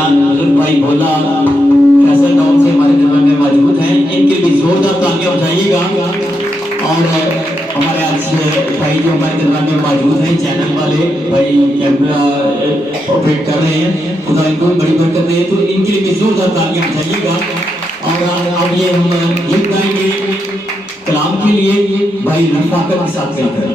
भाईजान बुजुर्ग भाई भोला फैसल टाउन से हमारे दरबार में मौजूद हैं, इनके भी जोरदार तालियां बजाइएगा। और हमारे आज भाई जो हमारे दरबार में मौजूद हैं चैनल वाले भाई कैमरा ऑपरेट कर रहे हैं, खुदा इनको बड़ी बरकत दे, तो इनके लिए भी जोरदार तालियां बजाइएगा। और अब ये हम गीत गाएंगे कलाम के लिए भाई रफाकत के साथ गाएंगे।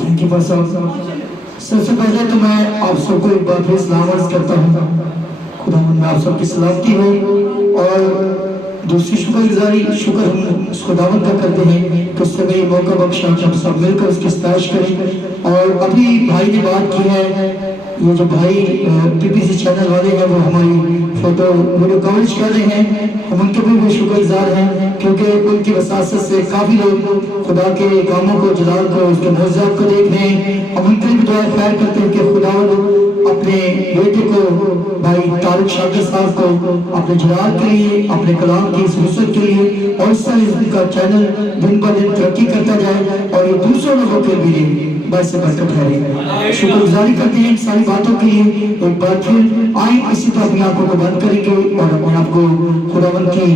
थैंक यू भाई साहब। सबसे पहले तो मैं आप सबको एक बार फिर सलाम अर्ज करता हूँ, खुदा में आप सबकी सलामती हो। और दूसरी शुक्रगुजारी शुक्र हम उस खुदावंद का करते हैं कि उससे हमें मौका बख्शा कि हम सब मिलकर उसकी सताइश करें। और अभी भाई ने बात की है, ये जो भाई पीपीसी चैनल वाले हैं वो हमारी फोटो वीडियो कवरेज कर रहे हैं, हम उनके भी शुक्रगुजार हैं क्योंकि उनकी वसासत से काफ़ी लोग खुदा के कामों को, जलाल को, उसके मौजूद को देख रहे हैं। हम उनके लिए भी दुआ खैर करते हैं कि खुदावंद अपने बेटे को भाई तारिक शाकिर साहब को अपने जलाल के लिए, अपने कलाम की इस वसत के लिए और इस तरह का चैनल दिन ब दिन तरक्की करता जाए और ये दूसरों लोगों के भी बस से बरकत ठहरे। शुक्रगुजारी करते हैं इन सारी बातों के लिए। एक बार फिर आए इसी तरह अपनी आंखों को बंद करेंगे और अपने आप को खुदावंद की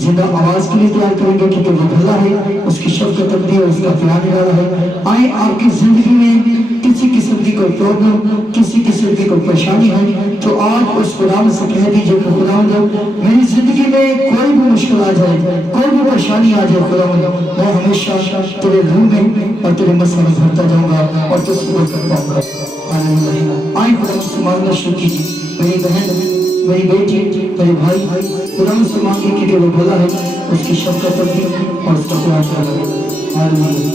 जिंदा आवाज के लिए तैयार करेंगे क्योंकि वो भला है, उसकी शफ़क़त तकदीर और उसका प्यार निराला है। आए आपकी जिंदगी में किसी किस्म की कोई प्रॉब्लम, किसी किस्म की कोई परेशानी है तो आज उस खुदावंद से कह दीजिए कि खुदावंद मेरी जिंदगी में कोई भी मुश्किल आ जाए, कोई भी परेशानी आ जाए, खुदावंद मैं हमेशा तेरे रूह में और तेरे मस्जिद में भरता जाऊंगा और तुझसे दूर कर पाऊंगा। आए खुदा से मांगना शुरू कीजिए, मेरी बहन, मेरी बेटी, मेरे भाई खुदा से मांगिए क्योंकि वो भला है, उसकी शफ़क़त तकदीर और उसका प्यार निराला है। हालेलुया।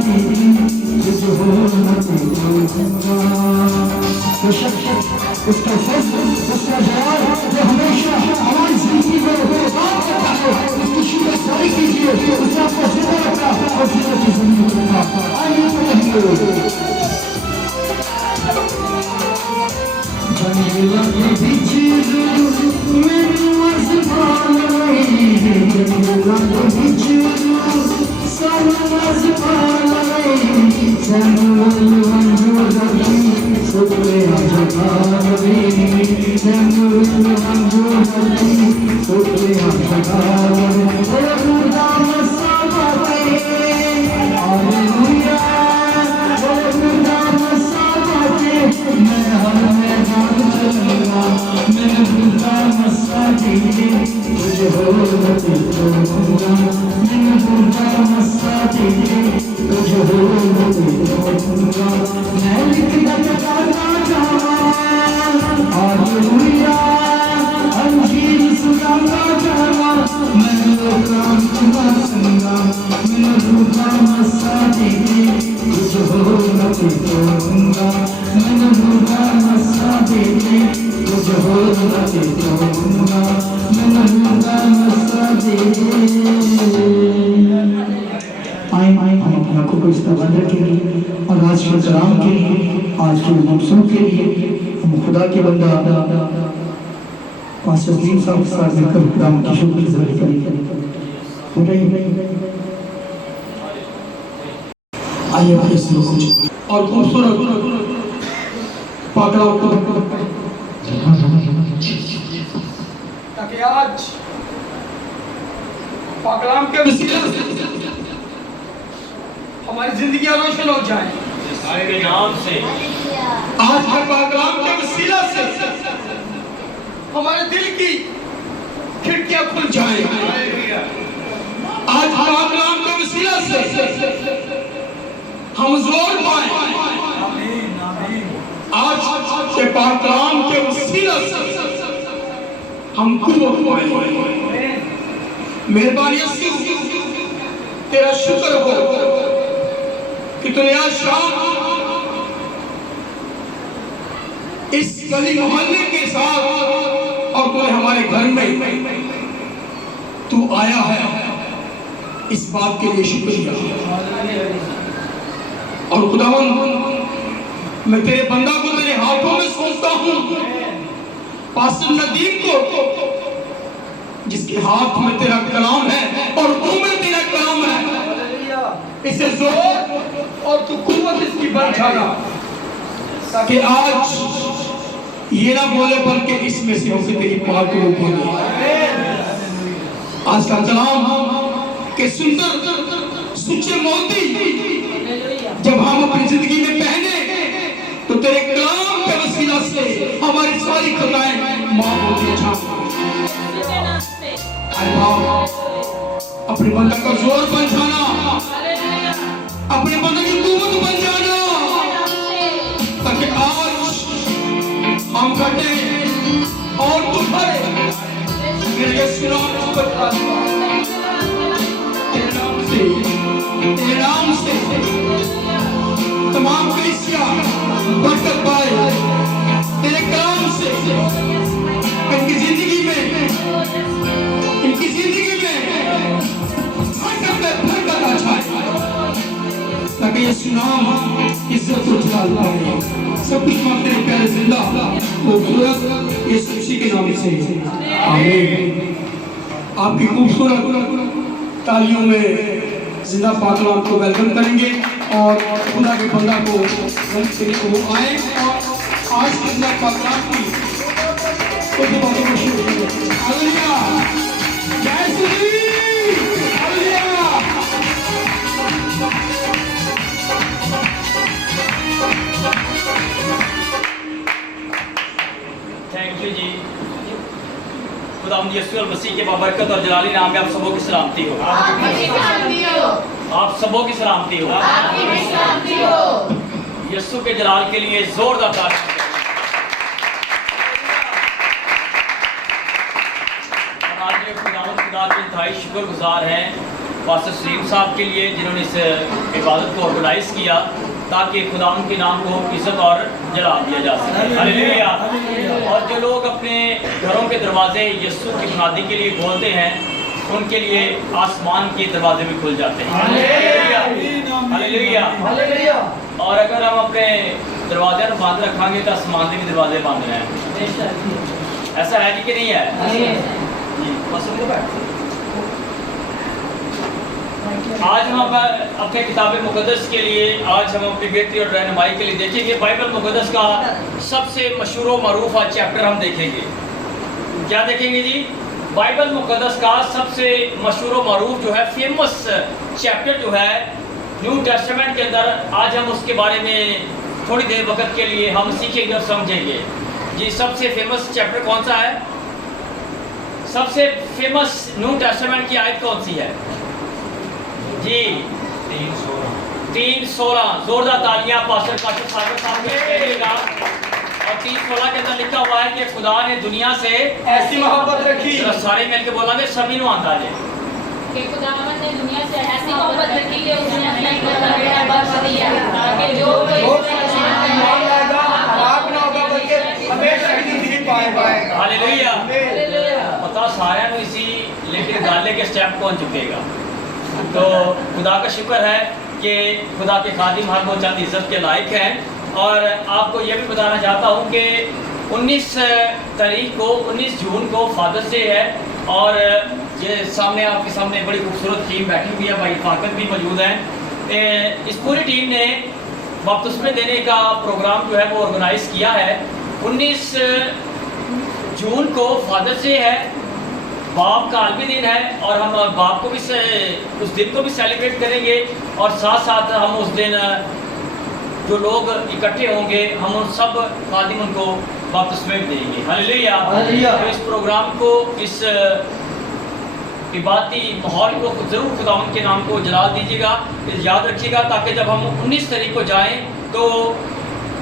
मैं हम अपने आंखों को इस्तेमाल रखेंगे और आज के कलाम के लिए, आज के मकसूद के लिए हम खुदा के बंदा पास तस्लीम साहब के साथ मिलकर खुदा की शुक्र करेंगे। आइए अपने इसमें कुछ और खूबसूरत पाकलाम को ताकि आज पाकलाम के वसीले से हमारी जिंदगियां रोशन हो जाएं। नाम से आज के पाकलाम के वसीले से हमारे दिल की खिड़कियां खुल जाएं। आज पाकलाम के वसीले से हम जोर पाएं। आज के पाकलाम के वसीले से हम कुव्वत पाएं। मेहरबानी यीशु, तेरा शुक्र हो कि तूने आज शाम इस गली मोहल्ले के साथ और तूने हमारे घर में तू आया है, इस बात के लिए शुक्रिया। और खुदावंद, मैं तेरे बंदा को तेरे हाथों में सौंपता हूँ, पास्टर नदीम को, जिसके हाथ में तेरा कलाम है और मुंह में तेरा कलाम है। इसे जोर और तू कुव्वत इसकी बढ़ जाना, ताकि आज ये ना बोले बल्कि इसमें से होकर तेरी पाक को बोले। आज का कलाम के सुंदर सुच्चे मोती जब हम अपनी जिंदगी में पहने तो तेरे कलाम के वसीला से हमारी सारी खताएं माफ होती जाएं। अपने बंदा का जोर बन जाना, अपने बंदे की कुव्वत बन जाना, ताकि आज हम घटे और तुम भरे। मेरे तेरे नाम से तमाम कलीसिया बरकत पाए। तेरे कलाम से इनकी जिंदगी में बरकत आ जाए, ताकि ये सुनाम इज्जत और जलाल पाए। सब कुछ मांगते हैं प्यारे जिंदा खूबसूरत यीशु मसीह के नाम से, आमीन। आपकी खूबसूरत तालियों में जिंदा पाकलाम को वेलकम करेंगे और खुदा के बंदा को वो आए और आज के जिंदा पाकलाम की कुछ बातों को शुरू करें। हालेलुया, जय श्री हालेलुया। थैंक यू जी। खुदावंद यीशु मसीह के बाबरकत और जलाली नाम में आप सबों की सलामती हो। आप सबों की सलामती हो। यीशु के जलाल के लिए जोरदार तालियां। आज खुदावंद खुदा के इंतहाई शुक्रगुजार हैं पास्टर सलीम साहब के लिए, जिन्होंने इस इबादत को ऑर्गेनाइज किया ताकि खुदावंद के नाम को इज्जत और जलाल दिया जा सके। हालेलुया। और जो लोग अपने घरों के दरवाजे यीशु की बुनियादी के लिए खोलते हैं, उनके लिए आसमान के दरवाजे भी खुल जाते हैं। हालेलुया। हालेलुया। हालेलुया। और अगर हम अपने दरवाजे को बंद रखेंगे तो आसमान के भी दरवाजे बंद हैं। ऐसा है कि नहीं है? जी, बस उनको बैठ। आज हम अपने किताब मुक़द्दस के लिए, आज हम अपनी बेहतरी और रहनुमाई के लिए देखेंगे बाइबल मुक़द्दस का सबसे मशहूर व मरूफ चैप्टर हम देखेंगे। क्या देखेंगे जी? बाइबल मुक़द्दस का सबसे मशहूर व मरूफ जो है, फेमस चैप्टर जो है न्यू टेस्टामेंट के अंदर, आज हम उसके बारे में थोड़ी देर वक्त के लिए हम सीखेंगे और समझेंगे। जी, सबसे फेमस चैप्टर कौन सा है? सबसे फेमस न्यू टेस्टामेंट की आयत कौन सी है जी? 3:16। जोरदार तालियां पास्टर काशिफ साहब के देगा। और 3:16 के अंदर लिखा हुआ है कि खुदा ने दुनिया से ऐसी मोहब्बत रखी। सारे मिलकर बोलेंगे, सभी नु आंदा है कि खुदावंद ने दुनिया से ऐसी मोहब्बत रखी कि उसने अपना इकलौता बेटा बख्श दिया ताकि जो कोई ईमान लाएगा हलाक ना होगा बल्कि हमेशा की जिंदगी पाएगा। हालेलुया। हालेलुया। पता सारे नु इसी, लेकिन गाले के स्टेप कौन चुकेगा? तो खुदा का शुक्र है कि खुदा के खादिम हर वो चंद इज्जत के लायक हैं। और आपको ये भी बताना चाहता हूँ कि 19 तारीख को, 19 जून को फादर्स डे है। और ये सामने आपके सामने बड़ी खूबसूरत टीम बैठी हुई है, भाई फाकत भी मौजूद हैं। इस पूरी टीम ने बपतिस्मे देने का प्रोग्राम जो है वो ऑर्गेनाइज किया है। 19 जून को फादर्स डे है, बाप का अलवी दिन है। और हम बाप को भी उस दिन को भी सेलिब्रेट करेंगे। और साथ साथ हम उस दिन जो लोग इकट्ठे होंगे, हम उन सब खादिम उनको बपतिस्मे देंगे। हालेलुया। तो इस प्रोग्राम को, इस इबादती माहौल को ज़रूर खुदावंद के नाम को जलाल दीजिएगा, याद रखिएगा, ताकि जब हम 19 तारीख को जाएं तो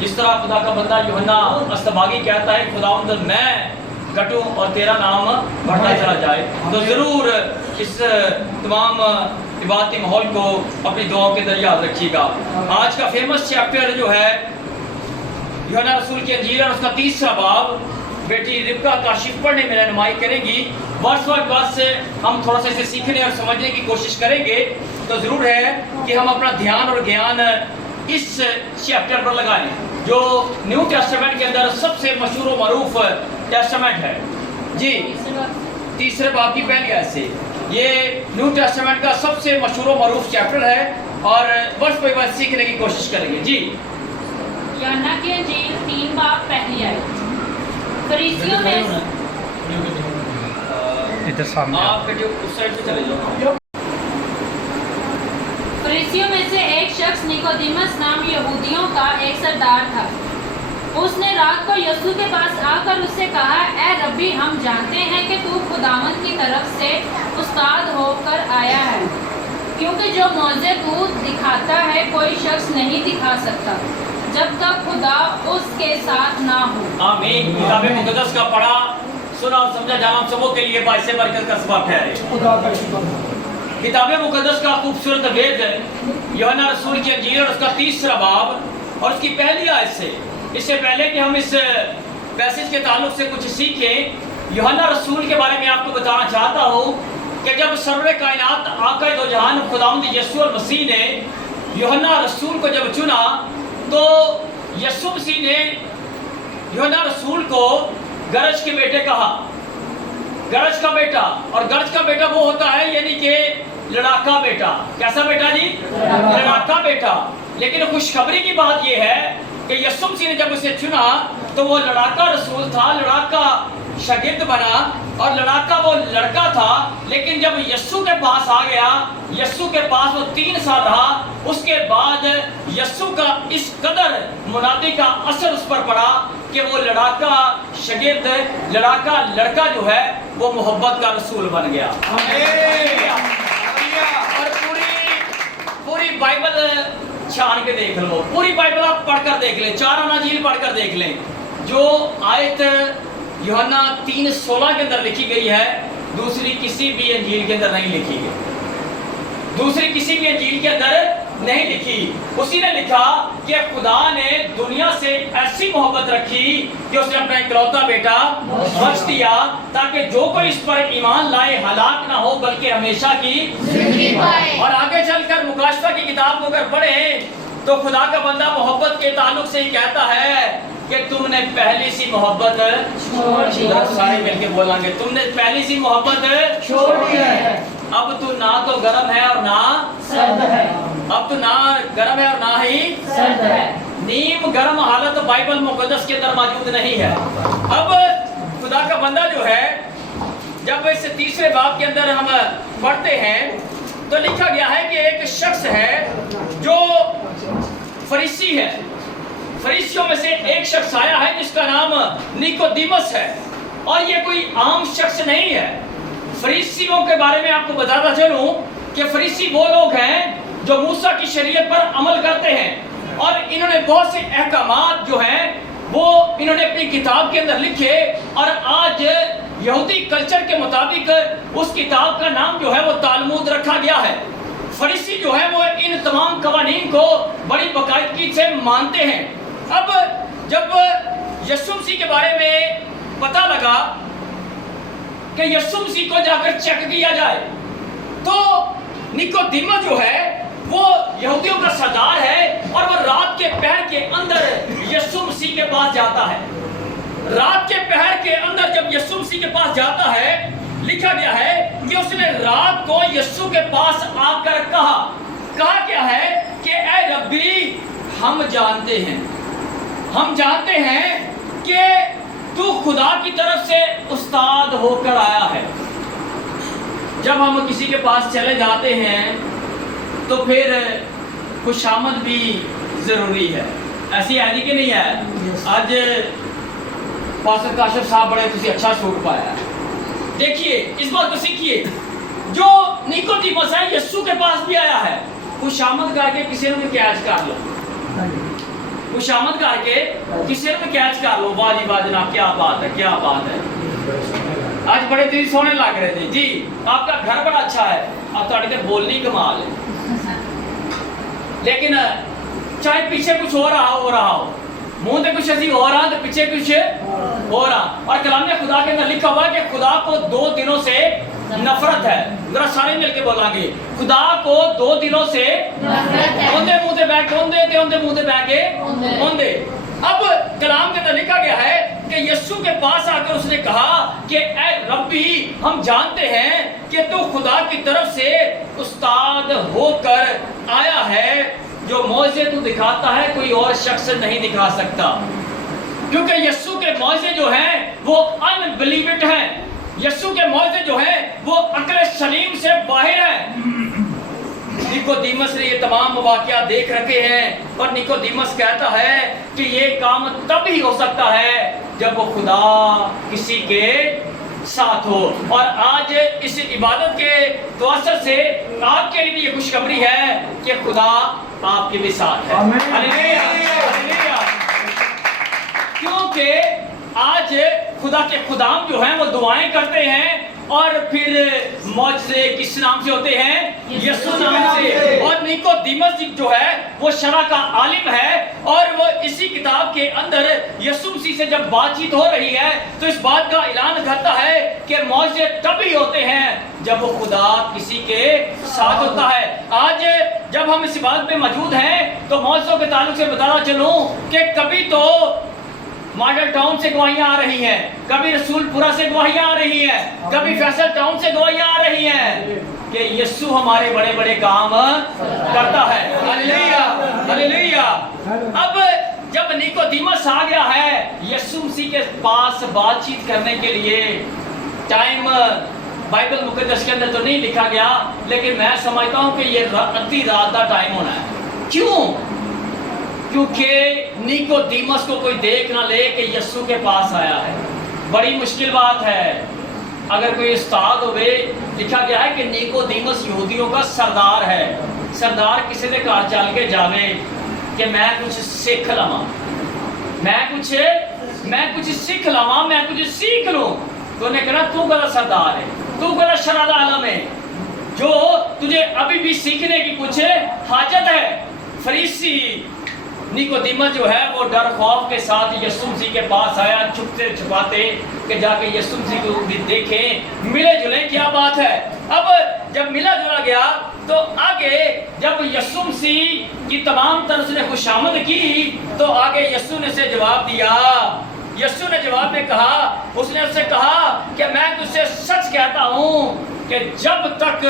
जिस तरह खुदा का बंदा यूहन्ना अस्तबागी कहता है, खुदावंद मैं घटूं और तेरा नाम बढ़ता चला जाए। तो ज़रूर इस तमाम इबादती माहौल को अपनी दुआओं के अंदर याद रखिएगा। आज का फेमस चैप्टर जो है यूहन्ना रसूल की अंजील और उसका 3रा बाब, बेटी रिबका काशिफ पढ़ने में रहनुमाई करेगी। वर्ष बाय वर्ष हम थोड़ा सा इसे सीखने और समझने की कोशिश करेंगे। तो ज़रूर है कि हम अपना ध्यान और ज्ञान इस चैप्टर पर लगाएं जो न्यू टेस्टामेंट के अंदर सबसे मशहूर व मरूफ टेस्टामेंट है जी। 3रे बाब की पहली आयत से ये न्यू टेस्टामेंट का सबसे मशहूर व मरूफ चैप्टर है। और वर्ष बाय वर्ष सीखने की कोशिश करेंगे जी। यूहन्ना की अंजील 3 बाब पहली आयत। फरीसियों में इधर सामने आप बेटे उस साइड पे चले जाओ। फरीसियों में से एक शख्स निकोदेमस नाम यहूदियों का एक सरदार था। उसने रात को यीशु के पास आकर उससे कहा, ऐ रब्बी, हम जानते हैं कि तू खुदावंद की तरफ से उस्ताद होकर आया है, क्योंकि जो मौजे तू दिखाता है कोई शख्स नहीं दिखा सकता जब तक खुदा उसके साथ ना हो। आमीन। किताब मुक़द्दस का पढ़ा, सुना और समझा जाना हम सबों के लिए बाइसे बरकत का सबब ठहरे। खुदा का शुक्र। किताब मुक़द्दस का खूबसूरत वेद यूहन्ना रसूल की अंजील और उसका 3रा बाब और उसकी पहली आयत से, इससे पहले कि हम इस पैसेज के ताल्लुक से कुछ सीखें, यूहन्ना रसूल के बारे में आपको बताना चाहता हूँ कि जब सर्वरे कायनात आका दो जहान खुदावंद यीशु मसीह ने यूहन्ना रसूल को जब चुना, तो यीशु मसीह ने यूहन्ना रसूल को गरज के बेटे कहा। गरज का बेटा, और गरज का बेटा वो होता है यानी कि लड़ाका बेटा। कैसा बेटा जी? लड़ाका बेटा। लेकिन खुशखबरी की बात यह है कि यीशु मसीह ने जब उसे चुना तो वो लड़ाका रसूल था, लड़ाका शागिर्द बना और लड़ाका वो लड़का था। लेकिन जब यीशु के पास आ गया, यीशु के पास वो 3 साल रहा, उसके बाद यीशु का इस कदर मुनादी का असर उस पर पड़ा कि वो लड़ाका शागिर्द, लड़ाका लड़का जो है वो मोहब्बत का रसूल बन गया। और पूरी बाइबल छान के देख लो, पूरी बाइबल आप पढ़कर देख लें, 4 अनाजील पढ़कर देख लें, जो आयत यूहन्ना 3:16 के अंदर लिखी गई है दूसरी किसी भी अंजील के अंदर नहीं लिखी गई। दूसरी किसी भी अंजील के अंदर नहीं लिखी। उसी ने लिखा कि खुदा ने दुनिया से ऐसी मोहब्बत रखी कि उसने अपना इकलौता बेटा बख्श दिया ताकि जो कोई इस पर ईमान लाए हलाक ना हो बल्कि हमेशा की जिंदगी पाए। और आगे चलकर मुकाशफा की किताब को अगर पढ़े तो खुदा का बंदा मोहब्बत के ताल्लुक से ही कहता है कि तुमने पहली सी मोहब्बत छोड़ दी। सारे मिलके बोलेंगे, तुमने पहली सी मोहब्बत छोड़ दी है। अब तू ना तो गर्म है और ना सर्द है। अब तो ना गर्म है और ना ही सर्द है। नीम गर्म हालत बाइबल मुकद्दस के अंदर मौजूद नहीं है। अब खुदा का बंदा जो है, जब इस तीसरे बाब के अंदर हम पढ़ते हैं तो लिखा गया है कि एक शख्स है जो फरीसी है। फरीसियों में से एक शख्स आया है जिसका नाम निकोदीमस है, और ये कोई आम शख्स नहीं है। फरीसियों के बारे में आपको बताता चलूं कि फरीसी वो लोग हैं जो मूसा की शरीयत पर अमल करते हैं, और इन्होंने बहुत से अहकामात जो हैं वो इन्होंने अपनी किताब के अंदर लिखे, और आज यहूदी कल्चर के मुताबिक उस किताब का नाम जो है वो तालमूद रखा गया है। फरीसी जो है वो इन तमाम कवानीन को बड़ी बाकायदगी से मानते हैं। अब जब यीशु मसीह के बारे में पता लगा कि यीशु मसीह को जाकर चेक किया जाए, तो निकोदीमस जो है वो यहूदियों का सरदार है, और वो रात के पहर के अंदर यीशु मसीह के पास जाता है। रात के पहर के अंदर जब यीशु मसीह के पास जाता है, लिखा गया है कि उसने रात को यीशु के पास आकर कहा क्या है कि ऐ रब्बी, हम जानते हैं कि तू खुदा की तरफ से उस्ताद होकर आया है। जब हम किसी के पास चले जाते हैं तो फिर खुशामद भी जरूरी है। ऐसी है कि नहीं है? आज पास्टर काशिफ साहब बड़े किसी अच्छा सूट पाया है। देखिए, इस बात को सीखिए, जो निकोदीमस है यीशु के पास भी आया है, खुशामद करके किसी ने कैच कर लो, खुशामद करके किसी ने कैच कर लो। वाह जी वाह जनाब, क्या बात है, क्या बात है। आज बड़े दिल सोने लग रहे थे जी, आपका घर बड़ा अच्छा है, अब तो बोलनी कमाल है, लेकिन चाहे पीछे कुछ हो रहा हो, मुंह से कुछ ऐसी हो रहा तो पीछे कुछ हो रहा। और कलाम खुदा के अंदर लिखा हुआ है कि खुदा को 2 दिनों से नफरत है। जरा सारे मिलके बोलेंगे, खुदा को 2 दिनों से नफरत है। ओंदे मुंह से बैठ ओंदे ते ओंदे मुंह से बैठ के ओंदे। अब कलाम के अंदर लिखा गया है कि यीशु के पास आकर उसने कहा कि ऐ रब्बी, हम जानते हैं कि तू खुदा की तरफ से उस्ताद होकर आया है। जो मौजे तू दिखाता है कोई और शख्स नहीं दिखा सकता, क्योंकि यीशु के मौजे जो हैं वो अनबिलीवेड हैं। यीशु के मौजे जो हैं वो अक्ल सलीम से बाहर हैं। निकोदीमस ने ये तमाम वाक़या देख रखे हैं, और निकोदीमस कहता है कि ये काम तब ही हो सकता है जब वो खुदा किसी के साथ हो। और आज इस इबादत के तवस्सुल से आपके लिए भी ये खुशखबरी है कि खुदा आपके भी साथ है। Hallelujah, hallelujah. क्योंकि आज खुदा के खुदाम जो हैं वो दुआएं करते हैं, और फिर मौजज़े किस नाम से होते हैं? यीशु नाम से। और निकोदीमस जो है वो शरा का आलिम है, और वो इसी किताब के अंदर यीशु मसीह से जब बातचीत हो रही है तो इस बात का ऐलान करता है कि मौजज़े तभी होते हैं जब वो खुदा किसी के साथ होता है। आज जब हम इस बात में मौजूद हैं तो मौजज़ों के ताल्लुक से बताना चलूं कि कभी तो मॉडल टाउन से गवाहियां आ रही हैं, कभी रसूलपुरा से गवाहियां आ रही हैं, कभी फैसल टाउन से गवाहियां आ रही हैं कि यीशु हमारे बड़े बड़े काम करता है। Hallelujah, hallelujah. अब जब निकोदीमस आ गया है यीशु मसीह के पास बातचीत करने के लिए, टाइम बाइबल मुकद्दस के अंदर तो नहीं लिखा गया, लेकिन मैं समझता हूँ कि ये अति रात का टाइम होना है। क्यों? क्योंकि निकोदीमस को कोई देख ना ले कि यीशु के पास आया है। बड़ी मुश्किल बात है अगर कोई उस्ताद होवे। लिखा गया है कि निकोदीमस यहूदियों का सरदार है। सरदार किसी के घर चल के जावे कि मैं कुछ सीख लवा, मैं कुछ सीख लवा, मैं कुछ सीख लूं, तो उन्हें कहना तू गला सरदार है, तू गला शरा दा आलम है, जो तुझे अभी भी सीखने की कुछ हाजत है। फरीसी निकोदेमस जो है वो डर खौफ के साथ यीशु मसीह के पास आया, छुपते छुपाते कि जाके यीशु मसीह को भी देखें, मिले जुले क्या बात है। अब जब मिला जुला गया तो आगे जब यीशु मसीह की तमाम तरह से खुशामद की तो आगे यीशु ने से जवाब दिया। यीशु ने जवाब में कहा, उसने उससे कहा कि मैं तुझसे सच कहता हूँ कि जब तक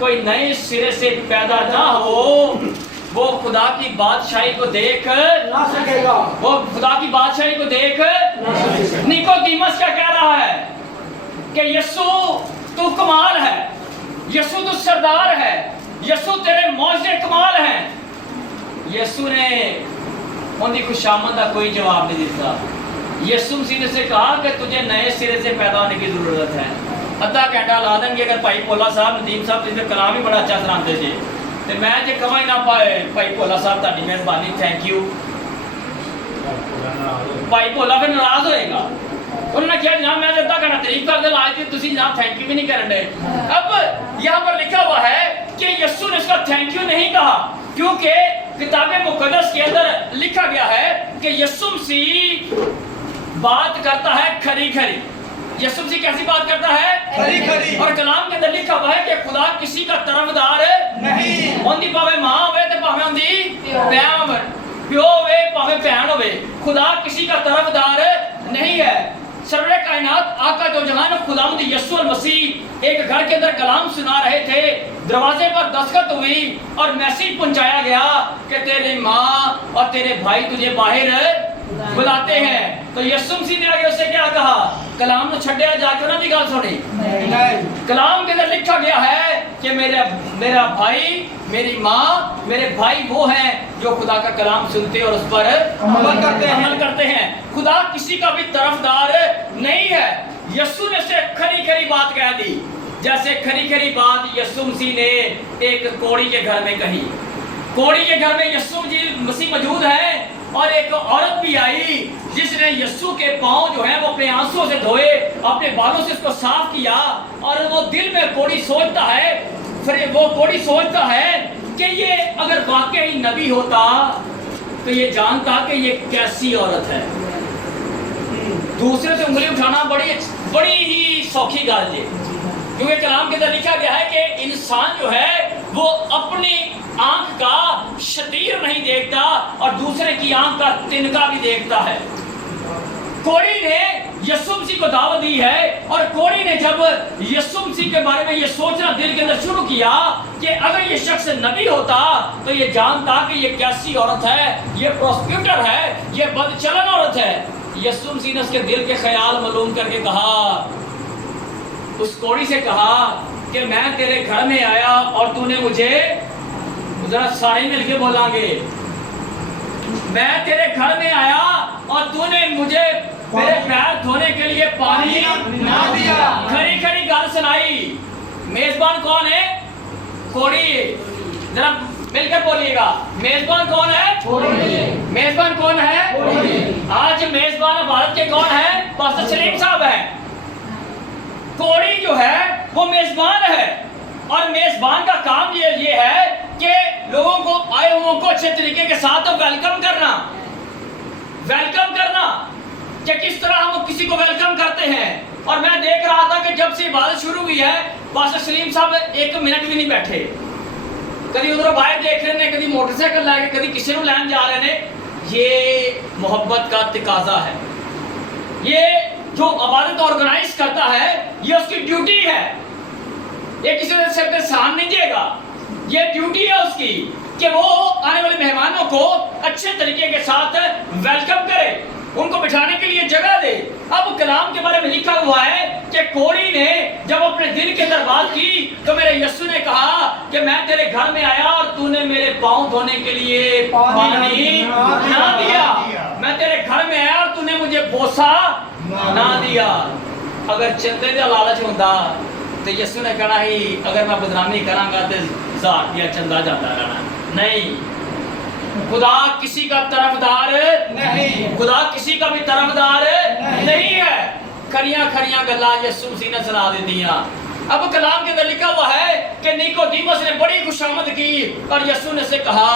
कोई नए सिरे से पैदा ना हो वो खुदा की बादशाही को देख ना सकेगा। वो खुदा की बादशाही को देख निकोदेमस क्या कह रहा है कि यीशु तू कमाल है, यीशु तू सरदार है, यीशु तेरे मौजे कमाल हैं। यीशु ने उनकी खुशामद का कोई जवाब नहीं दिया। यीशु मसीह ने से कहा कि तुझे नए सिरे से पैदा होने की जरूरत है। अद्धा घंटा ला देंगे अगर भाई भोला साहब नदीम साहब जिसके कलाम ही बड़ा अच्छा सुनाते थे तो मैं जो कमा ही ना पाए। भाई भोला साहब ताड़ी मेहरबानी, थैंक यू। भाई भोला फिर नाराज होएगा। उन्होंने क्या जनाब मैं अद्धा घंटा तारीफ कर दे लाए थे तुसी जनाब थैंक यू भी नहीं करने। अब यहाँ पर लिखा हुआ है कि यीशु ने उसका थैंक यू नहीं कहा क्योंकि किताब मुकद्दस के अंदर लिखा गया है कि यीशु मसीह बात करता है खरी खरी। यीशु मसीह कैसी बात करता है? खरी खरी। और कलाम के अंदर लिखा हुआ है कि खुदा किसी का तरफदार नहीं। उनकी भावे मां होवे ते भावे उनकी भैन होवे, प्यो होवे भावे भैन होवे, खुदा किसी का तरफदार नहीं है। सर्वरे कायनात आका जो जहान खुदावंद यीशु मसीह एक घर के अंदर कलाम सुना रहे थे, दरवाजे पर दस्तखत हुई और मैसेज पहुंचाया गया कि तेरी माँ और तेरे भाई तुझे बाहर बुलाते हैं। तो यीशु मसीह ने आगे उससे क्या कहा? कलाम ने छड्या जाकर ना भी गल सुनी। कलाम के अंदर लिखा गया है कि मेरा भाई, मेरी माँ, मेरे भाई वो हैं जो खुदा का कलाम सुनते और उस पर अमल करते हैं। खुदा किसी का भी तरफदार नहीं है। यीशु ने से खरी खरी बात कह दी, जैसे खरी खरी बात यीशु मसीह ने एक कोढ़ी के घर में कही। कोढ़ी के घर में यीशु मसीह मौजूद है और एक औरत भी आई जिसने यीशु के पांव जो है वो अपने आंसुओं से धोए, अपने बालों से उसको साफ किया और वो दिल में कोढ़ी सोचता है, फिर वो कोढ़ी सोचता है कि ये अगर वाकई नबी होता तो ये जानता कि ये कैसी औरत है। दूसरे से उंगली उठाना बड़ी ही सौखी गल है, क्योंकि कलाम के अंदर लिखा गया है कि इंसान जो है वो अपनी आंख का शतीर नहीं देखता और दूसरे की आंख का तिनका भी देखता है। कोढ़ी ने यीशु मसीह को दावत दी है और कोढ़ी ने जब यीशु मसीह के बारे में ये सोचना दिल के अंदर शुरू किया कि अगर ये शख्स नबी होता तो ये जानता कि ये कैसी औरत है, ये प्रोस्टिट्यूटर है, ये बदचलन औरत है। यीशु मसीह ने उसके दिल के ख्याल मालूम करके कहा, उस कोढ़ी से कहा कि मैं तेरे घर में आया और तूने मुझे, जरा सारे मिलके बोलांगे, मैं तेरे घर में आया और तूने मुझे मेरे पैर धोने के लिए पानी ना दिया। खरी खरी गाल सुनाई। मेजबान कौन है? कोढ़ी। जरा मिलकर बोलिएगा, मेजबान कौन है? कोढ़ी। मेजबान कौन है? कोढ़ी। आज मेजबान भारत के कौन है? पास्टर सलीम साहब है। कोढ़ी जो है वो मेजबान है और मेजबान का काम ये है कि लोगों को, आए हुओं को अच्छे तरीके के साथ वेलकम करना कि किस तरह हम किसी को वेलकम करते हैं। और मैं देख रहा था कि जब से इबादत शुरू हुई है पास्टर सलीम साहब 1 मिनट भी नहीं बैठे, कभी उधर बाहर देख रहे ने, कभी मोटरसाइकिल लाके, कभी किसी को लैन जा रहे ने। ये मोहब्बत का तकाजा है। ये जो इबादत ऑर्गेनाइज करता है ये उसकी ड्यूटी है। ये किसी ने सिर पे सहन नहीं देगा, ये ड्यूटी है उसकी कि वो आने वाले मेहमानों को अच्छे तरीके के साथ वेलकम करे, उनको बिठाने के लिए जगह दे। अब कलाम के बारे में लिखा हुआ है कि कोढ़ी ने जब अपने दिल के अंदर बात की तो मेरे यीशु ने कहा कि मैं तेरे घर में आया और तूने मेरे पांव धोने के लिए पानी ना दिया। मैं तेरे घर में आया और तूने मुझे बोसा ना दिया। अगर चंदे का लालच होता तो यीशु ने कहना ही अगर मैं बदनामी करांगा तो 1000 या चंदा जाता रहना। नहीं, खुदा किसी का तरफदार नहीं, खुदा किसी का भी तरफदार नहीं है। खरियां खरियां गल्लां यीशु मसीह ने सुना दी दियां। अब कलाम के अंदर लिखा हुआ है कि निकोदेमुस ने बड़ी खुशामद की और यीशु ने से कहा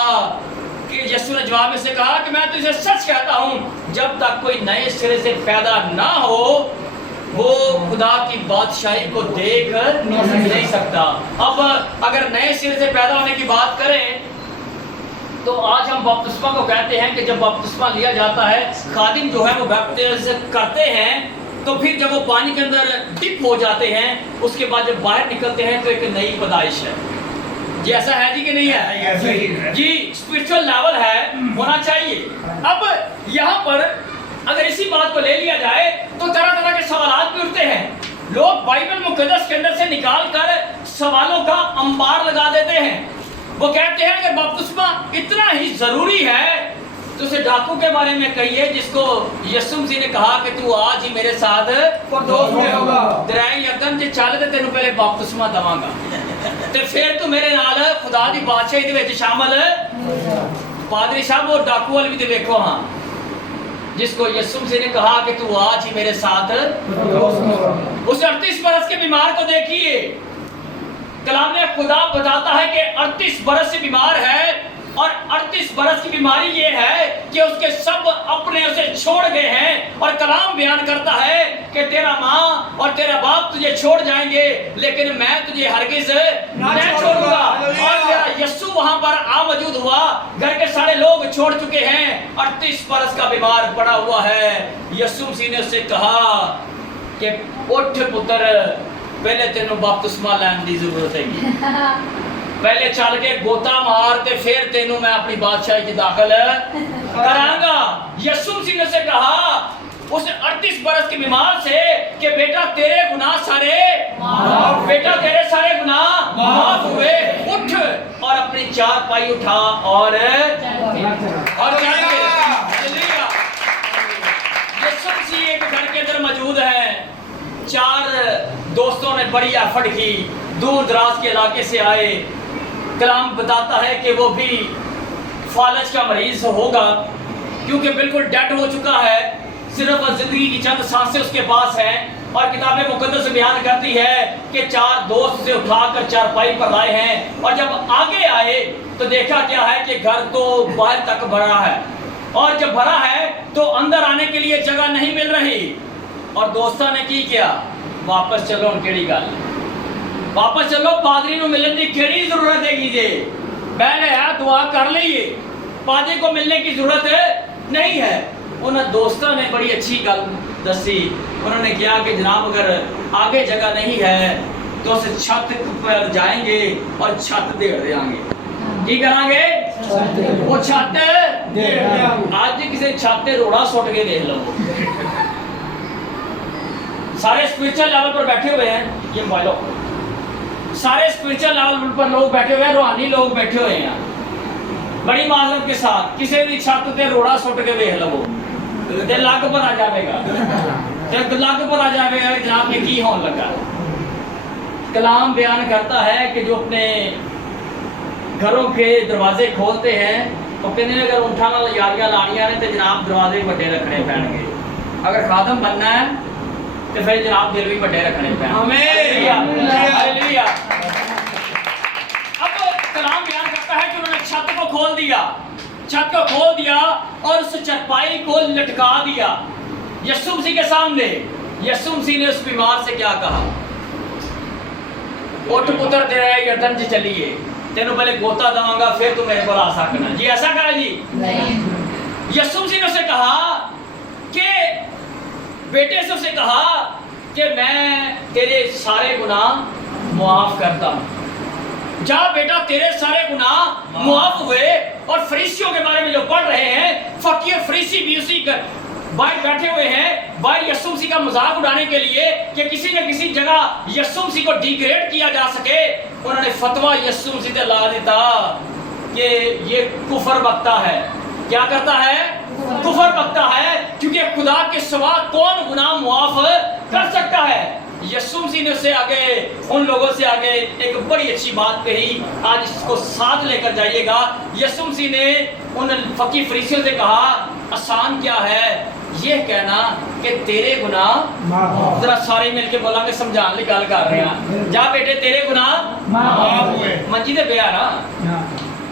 कि यीशु ने जवाब में से कहा कि मैं तुझे सच कहता हूँ, जब तक कोई नए सिरे से पैदा ना हो वो खुदा की बादशाही को देख नहीं सकता। अब अगर नए सिरे से पैदा होने की बात करें तो आज हम बपतिस्मा को कहते हैं कि जब बपतिस्मा लिया जाता है, खादिम जो है वो बैप्टिज्म करते हैं, तो फिर जब वो पानी के अंदर डिप हो जाते हैं, उसके बाद जब बाहर निकलते हैं तो एक नई पैदाइश है। जी ऐसा है जी कि नहीं है? जी स्पिरिचुअल लेवल है, होना चाहिए। अब यहाँ पर अगर इसी बात को ले लिया जाए तो तरह तरह के सवाल भी उठते हैं। लोग बाइबल मुकद्दस के अंदर से निकाल कर सवालों का अंबार लगा देते हैं। वो कहते हैं अगर बपतिस्मा इतना ही जरूरी है तो उसे डाकू के बारे में कहिए जिसको यीशु मसीह ने कहा कि तू आज ही मेरे साथ परदोस में होगा, दरिया यरदन जे चल ते तेनू पहले बपतिस्मा दवांगा ते फिर तू मेरे नाल खुदा दी बादशाही दे विच शामिल। पादरी साहब वो डाकू वाल भी ते देखो, हाँ, जिसको यीशु मसीह ने कहा कि तू आज ही मेरे साथ उस 38 बरस के बीमार को देखिए। कलाम में खुदा बताता है कि 38 बरस से बीमार है और 38 बरस की बीमारी ये है कि उसके सब अपने उसे छोड़ गए हैं। और कलाम बयान करता है कि तेरा माँ और तेरा बाप तुझे छोड़ जाएंगे लेकिन मैं तुझे हरगिज नहीं छोड़ूंगा। और तेरा यीशु वहां पर आ मौजूद हुआ, घर के सारे लोग छोड़ चुके हैं, 38 बरस का बीमार पड़ा हुआ है। यीशु मसीह ने उससे कहा कि उठ पुत्र, पहले तेनों बपतिस्मा लैन की जरूरत है, पहले चल के गोता मार ते फिर तेनू मैं अपनी बादशाही च दाखिल करांगा। यीशु मसीह ने से कहा उस 38 बरस के बीमार से कि बेटा तेरे गुनाह सारे माफ, बेटा तेरे सारे गुनाह माफ हुए, उठ और अपनी चारपाई उठा और चल के। हालेलुया। यीशु मसीह एक घर के अंदर मौजूद है। 4 दोस्तों ने बड़ी एफर्ट की, दूर दराज के इलाके से आए। कलाम बताता है कि वो भी फालज का मरीज होगा क्योंकि बिल्कुल डेड हो चुका है, सिर्फ जिंदगी की चंद सांसें उसके पास हैं। और किताबें मुकद्दस बयान करती है कि 4 दोस्त से उठाकर चारपाई पर लाए हैं और जब आगे आए तो देखा क्या है कि घर तो बाहर तक भरा है और जब भरा है तो अंदर आने के लिए जगह नहीं मिल रही। और दोस्तों ने की किया, वापस चलो, केड़ी गल वापस चलो, पादरी को मिलने की केड़ी जरूरत है जी, मैंने यार दुआ कर लीए, पादरी को मिलने की जरूरत नहीं है। उन दोस्तों ने बड़ी अच्छी गल दसी। उन्होंने कहा कि जनाब अगर आगे जगह नहीं है तो उस छत पर जाएंगे और छत देड़ देंगे। की करांगे? वो छत आज किसी छत पे रोड़ा सुट के देख लो। सारे स्पिरिचुअल लेवल पर बैठे हुए हैं, ये मोबाइल सारे स्पिरिचुअल लेवल पर लोग बैठे हुए हैं, रूहानी लोग बैठे हुए हैं बड़ी माजरत के साथ। किसी भी छत पे रोड़ा सुट के देख लो ते लग पर आ जाएगा, ते लग पर आ जाएगा जनाब ये की होने लगा। कलाम बयान करता है कि जो अपने घरों के दरवाजे खोलते हैं तो कहते अगर ऊँठा नाल यारियां लानियां ने तो जनाब दरवाजे बड़े रखने पैणगे। अगर खादम बनना है तो फिर जनाब दिल भी बड़े रखने पैणगे। हालेलुया। अब कलाम बयान करता है कि उन्होंने छत को खोल दिया, छत को खोल दिया और उस चरपाई को लटका दिया यीशु मसीह के सामने। यीशु मसीह ने उस बीमार से क्या कहा? उठ पुत्र तेरे यरदन च चलिए, तेनों पहले गोता दवांगा फिर तू मेरे को आ सकना। जी ऐसा कहा जी? नहीं। यीशु मसीह ने उसे कहा कि बेटे से उसे कहा कि मैं तेरे सारे गुनाह मुआफ करता हूं। जा बेटा तेरे सारे गुनाह मुआफ हुए। और फरीसियों के बारे में जो पढ़ रहे हैं, फकीर फरीसी भी उसी बाहर बैठे हुए हैं, बाहर यीशु मसीह का मजाक उड़ाने के लिए कि किसी न किसी जगह यीशु मसीह को डिग्रेड किया जा सके। उन्होंने फतवा यीशु मसीह से ला देता कि ये कुफर बकता है। क्या करता है? कुफर बकता है, क्योंकि खुदा के सिवा कौन गुनाह मुआफ कर सकता है। यीशु मसीह ने उससे आगे, उन लोगों से आगे एक बड़ी अच्छी बात कही। आज इसको साथ लेकर जाइएगा। यीशु मसीह ने उन फकी फरीसियों से कहा आसान क्या है ये कहना कि तेरे गुनाह, जरा सारे मिलके बोला समझाने की गल कर रहे हैं, जा बेटे तेरे गुनाह मंजी दे पिया ना,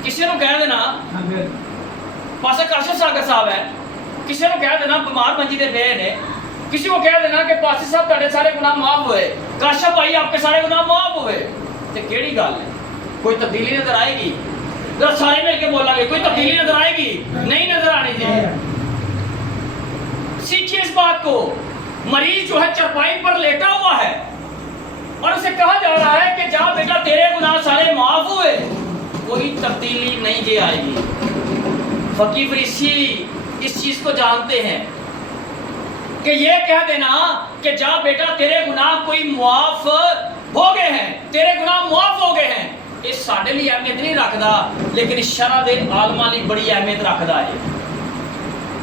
किसी को कह देना पासा काशिफ सागर साहब है, किसी को कह देना बीमार मंजी दे पे ने, किसी को कह देना कि पासी साहब ਤੁਹਾਡੇ सारे गुनाह माफ हुए, काशिफ भाई आपके सारे गुनाह माफ हुए, तो केड़ी गल है? कोई तब्दीली नजर आएगी? जरा सारे मिलके बोलांगे कोई तब्दीली नजर आएगी? नहीं नजर आनी चाहिए। सीखिए इस बात को, मरीज जो है चरपाई पर लेटा हुआ है और उसे कहा जा रहा है कि जा बेटा तेरे गुनाह सारे माफ हुए, कोई तब्दीली नहीं जे आएगी। फकीर फरीसी इस चीज को जानते हैं कि ये कह देना कि जा बेटा तेरे गुनाह कोई मुआफ हो गए हैं, तेरे गुनाह मुआफ हो गए हैं, ये साढ़े लिए अहमियत नहीं रखता, लेकिन शरअ दे आलमां लई बड़ी अहमियत रखता है।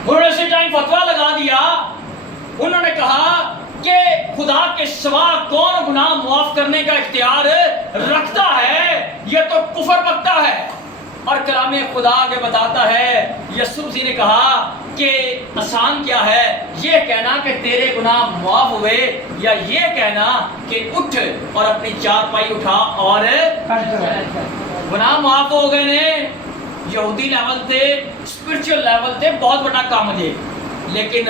उन्होंने उसी टाइम फतवा लगा दिया, उन्होंने कहा कि खुदा के सिवा कौन गुनाह मुआफ करने का इख्तियार रखता है, यह तो कुफर पकता है। और कलाम खुदा आगे बताता है, यीशु मसीह ने कहा कि आसान क्या है ये कहना कि तेरे गुनाह मुआफ हुए, या ये कहना कि उठ और अपनी चारपाई उठा और गुनाह माफ हो गए ने। यहूदी लेवल ते स्पिरिचुअल लेवल ते बहुत बड़ा काम जे, लेकिन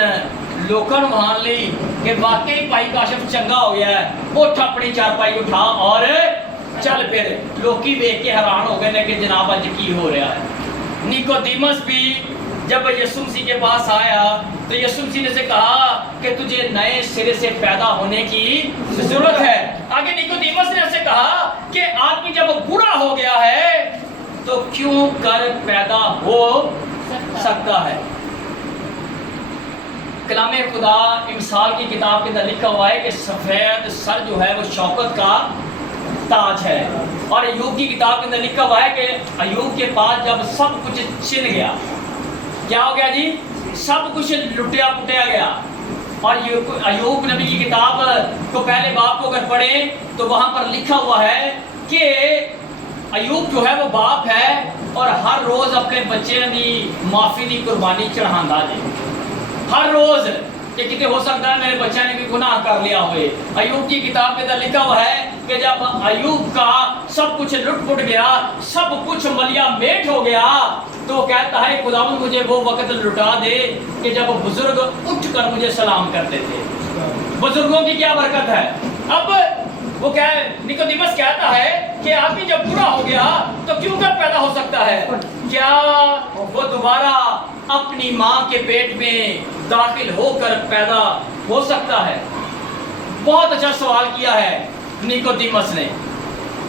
लोगों मान ली कि वाकई भाई काशिफ चंगा हो गया है, उठ अपनी चारपाई उठा और चल फिर। लोकी देख के हैरान हो गए कि जनाब अज की हो रहा है। निकोदेमस भी जब यीशु मसीह के पास आया तो यीशु मसीह ने से कहा कि तुझे नए सिरे से पैदा होने की जरूरत है। आगे निकोदेमस ने ऐसे कहा कि आदमी जब बूढ़ा हो गया है तो क्यों कर पैदा हो सकता है। कलामे खुदा इमसाल की किताब के अंदर लिखा हुआ है कि सफ़ेद सर जो है वो शौकत का ताज है। और अय्यूब की किताब के अंदर लिखा हुआ है कि अय्यूब के पास जब सब कुछ छिन गया, क्या हो गया जी? सब कुछ लुटिया पुटिया गया। और अय्यूब नबी की किताब को पहले बाप को अगर पढ़े तो वहां पर लिखा हुआ है कि अय्यूब जो है वो बाप है और हर रोज अपने बच्चे की माफी की कुर्बानी चढ़ाता है। हर रोज कि कितने हो सकता है मेरे बच्चे ने भी गुनाह कर लिया हुए। अय्यूब की किताब के अंदर लिखा हुआ है कि जब अय्यूब का सब कुछ लुट पुट गया, सब कुछ मलिया मेट हो गया, तो कहता है खुदावंद मुझे वो वक्त लुटा दे कि जब बुजुर्ग उठकर मुझे सलाम करते थे। बुजुर्गों की क्या बरकत है। अब वो क्या निकोदेमस कहता है कि आदमी जब पूरा हो गया तो क्यों कर पैदा हो सकता है? क्या वो दोबारा अपनी माँ के पेट में दाखिल होकर पैदा हो सकता है? बहुत अच्छा सवाल किया है निकोदेमस ने